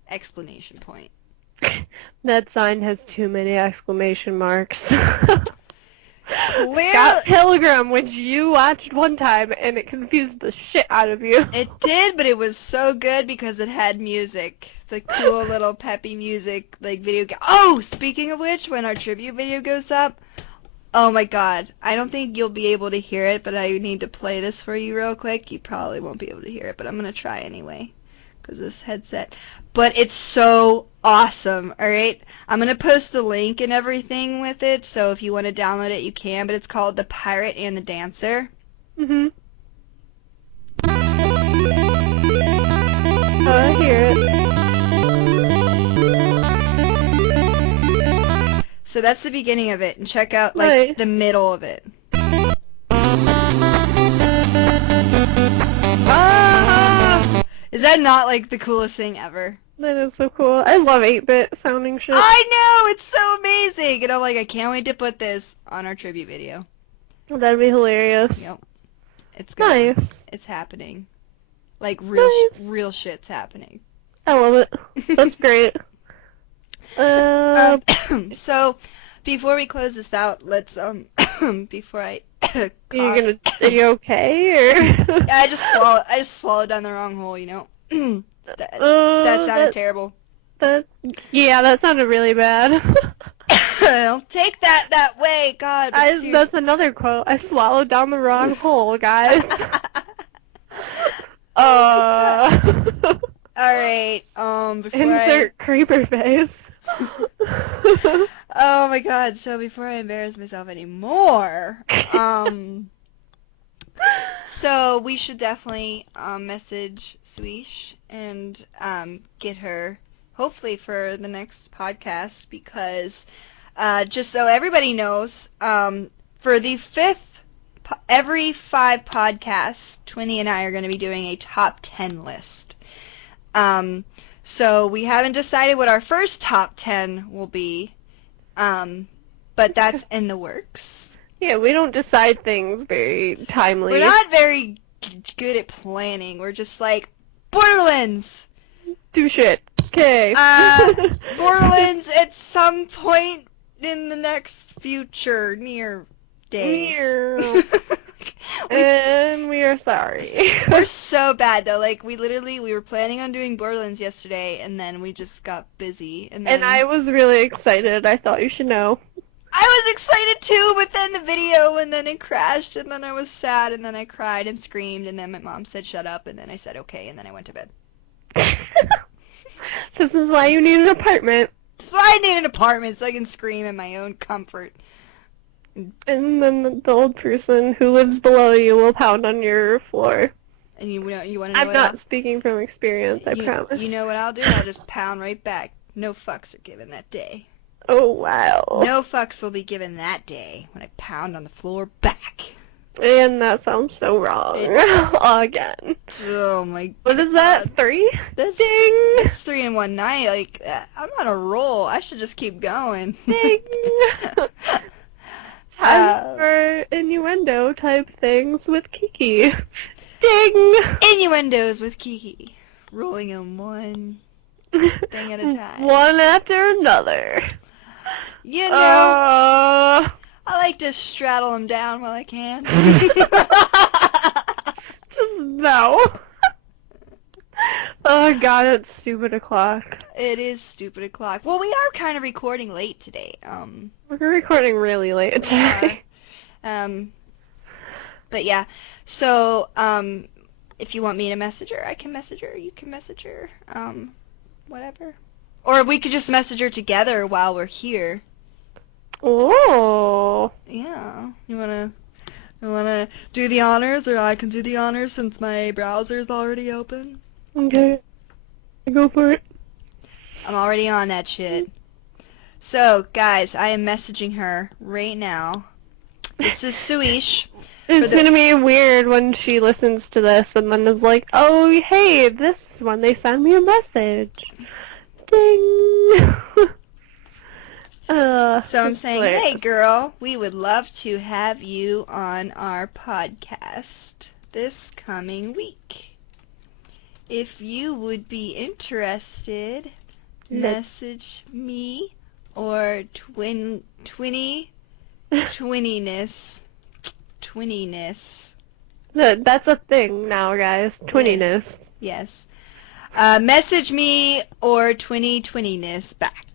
Explanation point. That sign has too many exclamation marks. Clear. Scott Pilgrim, which you watched one time, and it confused the shit out of you. It did, but it was so good because it had music. The cool little peppy music, like video game. Oh, speaking of which, when our tribute video goes up, oh my god, I don't think you'll be able to hear it, but I need to play this for you real quick. You probably won't be able to hear it, but I'm going to try anyway, because this headset. But it's so awesome, alright? I'm going to post the link and everything with it, so if you want to download it, you can, but it's called The Pirate and the Dancer. Mm-hmm. Oh, I hear it. So that's the beginning of it, and check out, like, the middle of it. Ah! Is that not, like, the coolest thing ever? That is so cool. I love 8-bit sounding shit. I know! It's so amazing! And I'm like, I can't wait to put this on our tribute video. That'd be hilarious. Yep. It's good. Nice. It's happening. Like, real shit's happening. I love it. That's great. So, before we close this out, let's, before I Are you okay, or? Yeah, I just swallowed down the wrong hole, you know? that sounded terrible. Yeah, that sounded really bad. Don't take that way, God. That's another quote. I swallowed down the wrong hole, guys. Alright, before Insert creeper face. Oh my god, so before I embarrass myself anymore, so we should definitely message Suiish and get her, hopefully for the next podcast, because just so everybody knows, for the every 5 podcasts, Twinny and I are going to be doing a top 10 list. So we haven't decided what our first top 10 will be, but that's in the works. Yeah, we don't decide things very timely. We're not very good at planning. We're just like, Borderlands! Do shit. Okay. Borderlands at some point in the next future, near days. And we are sorry. We're so bad though. Like we were planning on doing Borderlands yesterday, and then we just got busy. And I was really excited. I thought you should know. I was excited too, but then the video, and then it crashed, and then I was sad, and then I cried and screamed, and then my mom said shut up, and then I said okay, and then I went to bed. This is why you need an apartment. So I need an apartment so I can scream in my own comfort. And then the old person who lives below you will pound on your floor. And you want to know I'm what not speaking from experience, I you promise. know what I'll do? I'll just pound right back. No fucks are given that day. Oh, wow. No fucks will be given that day when I pound on the floor back. And that sounds so wrong. Again. Oh my What is that? 3? That's, Ding! that's 3 in one night. Like, I'm on a roll. I should just keep going. Ding! Time for innuendo type things with Kiki. Ding! Innuendos with Kiki. Rolling them one thing at a time. One after another. You know, I like to straddle them down while I can. Just no. Oh god, it's stupid o'clock. It is stupid o'clock. Well, we are kind of recording late today. We're recording really late today. But yeah. So, if you want me to message her, I can message her. You can message her. Whatever. Or we could just message her together while we're here. Oh. Yeah. You wanna do the honors, or I can do the honors since my browser's already open? Okay. Go for it. I'm already on that shit. So, guys, I am messaging her right now. This is Suiish. It's gonna be weird when she listens to this and then is like, oh, hey, this is when they send me a message. Ding! So I'm saying, hilarious. hey, girl, we would love to have you on our podcast this coming week. If you would be interested, message me or twininess. That's a thing now, guys. Twininess. Yes. Message me or twininess back.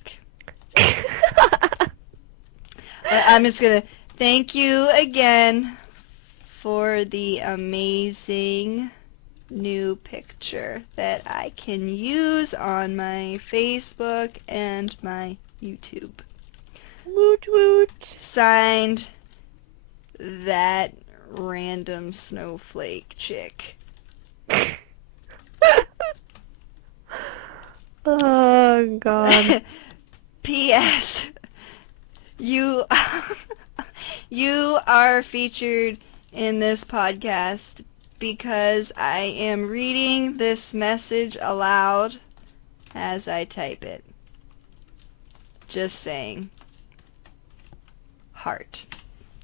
I'm just gonna thank you again for the amazing new picture that I can use on my Facebook and my YouTube. Woot woot. Signed, that random snowflake chick. Oh, God. P.S. You are featured in this podcast because I am reading this message aloud as I type it. Just saying. Heart.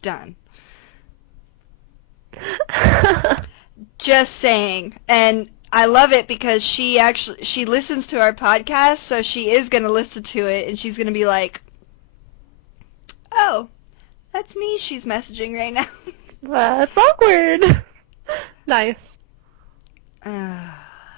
Done. Just saying. And I love it because she listens to our podcast, so she is going to listen to it and she's going to be like, oh, that's me she's messaging right now. That's awkward. Nice. La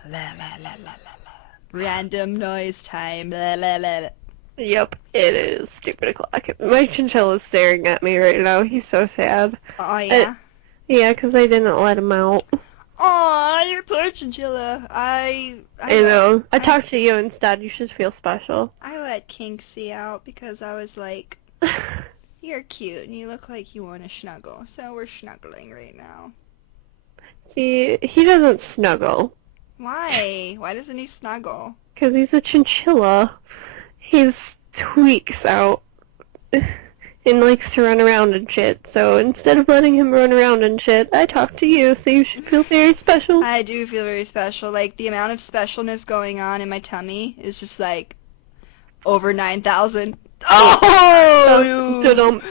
la la la la la. Random noise time. La la la la. Yep, it is stupid o'clock. My chinchilla's staring at me right now. He's so sad. Oh, yeah? Yeah, 'cause I didn't let him out. Aw, your poor chinchilla. I know. I talked to you instead. You should feel special. I let Kinksy out because I was like, you're cute and you look like you want to snuggle. So we're snuggling right now. See, he doesn't snuggle. Why? Why doesn't he snuggle? 'Cause he's a chinchilla. He's tweaks out and likes to run around and shit. So instead of letting him run around and shit, I talk to you, so you should feel very special. I do feel very special. Like, the amount of specialness going on in my tummy is just like over 9,000. Oh! Da-dum.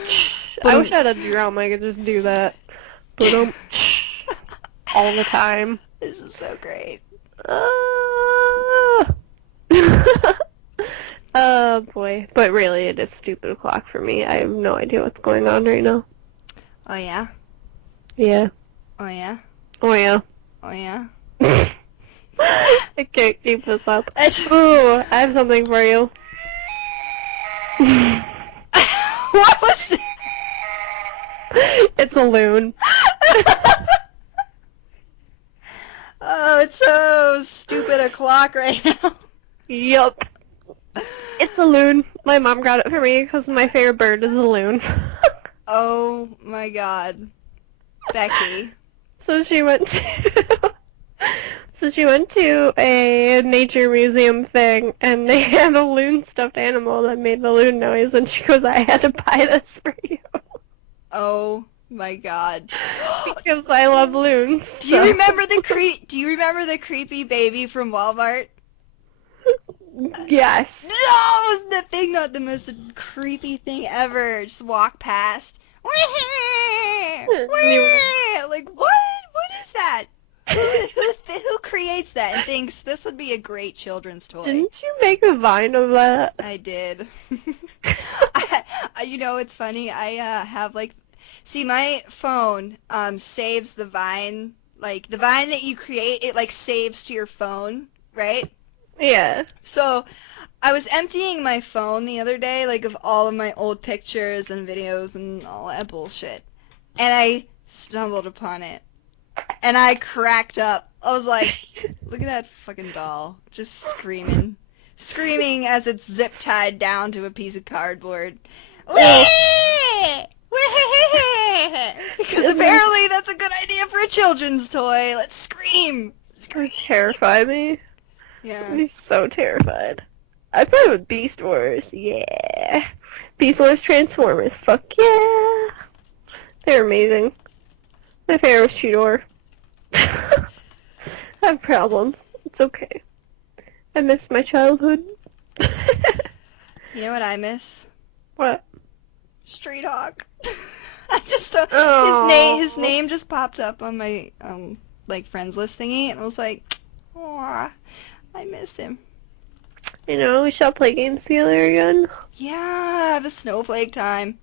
I wish I had a drum. I could just do that. Da-dum. All the time. This is so great. Oh boy. But really, it is stupid o'clock for me. I have no idea what's going on right now. Oh, yeah? Yeah. Oh, yeah? Oh yeah. Oh, yeah? I can't keep this up. Ooh, I have something for you. What was it? It's a loon. Oh, it's so stupid o'clock right now. Yup. It's a loon. My mom got it for me because my favorite bird is a loon. Oh my god. Becky. So she went to So she went to a nature museum thing, and they had a loon stuffed animal that made the loon noise, and she goes, I had to buy this for you. Oh my god. Because I love loons. Do you remember the creepy baby from Walmart? Yes. No, isn't that thing not the most creepy thing ever? Just walk past. Like what? What is that? Who creates that and thinks this would be a great children's toy? Didn't you make a vine of that? I did. You know, it's funny. I have like, see, my phone saves the vine, like the vine that you create. It like saves to your phone, right? Yeah. So I was emptying my phone the other day, like of all of my old pictures and videos and all that bullshit, and I stumbled upon it, and I cracked up. I was like, look at that fucking doll, just screaming. Screaming as it's zip tied down to a piece of cardboard. Because apparently that's a good idea for a children's toy. Let's scream. It terrified me. Yeah. I'd be so terrified. I'd play with Beast Wars. Yeah. Beast Wars Transformers. Fuck yeah. They're amazing. My favorite was Cheetor. I have problems. It's okay. I miss my childhood. You know what I miss? What? Street Hawk. I just his name just popped up on my like friends list thingy, and I was like, oh, I miss him. You know, we shall play games together again. Yeah, I have a snowflake time.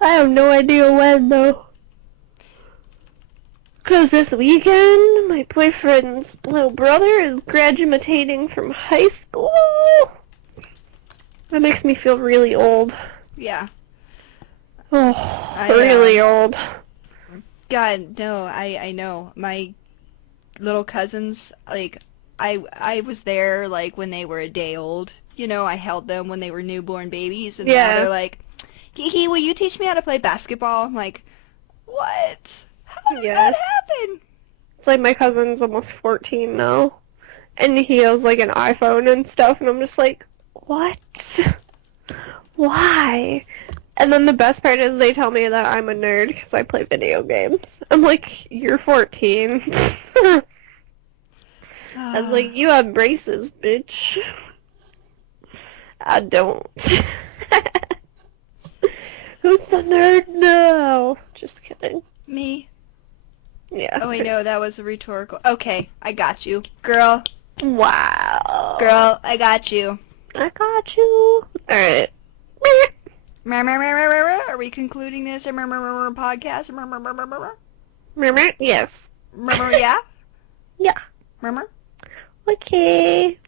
I have no idea when though. 'Cause this weekend, my boyfriend's little brother is graduating from high school. That makes me feel really old. Yeah. Oh, really old. God, no, I know. My little cousins, like, I was there, like, when they were a day old. You know, I held them when they were newborn babies, and now they're like, Kiki, will you teach me how to play basketball? I'm like, what? How does that happen? It's like my cousin's almost 14 now, and he has, like, an iPhone and stuff, and I'm just like, what? Why? And then the best part is they tell me that I'm a nerd because I play video games. I'm like, you're 14. I was like, you have braces, bitch. I don't. Who's the nerd now? Just kidding. Me. Yeah. Oh, wait, no, that was a rhetorical. Okay, I got you. Girl. Wow. Girl, I got you. I got you. Alright. Are we concluding this podcast? Yes. Yeah? Yeah. Murmur? Okay.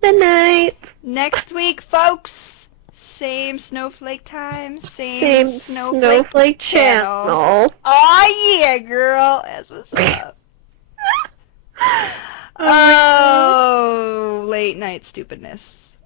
Good night. Next week, folks. Same snowflake time, Same snowflake, snowflake channel. Oh yeah, girl. That's what's up. Oh, Oh, late night stupidness.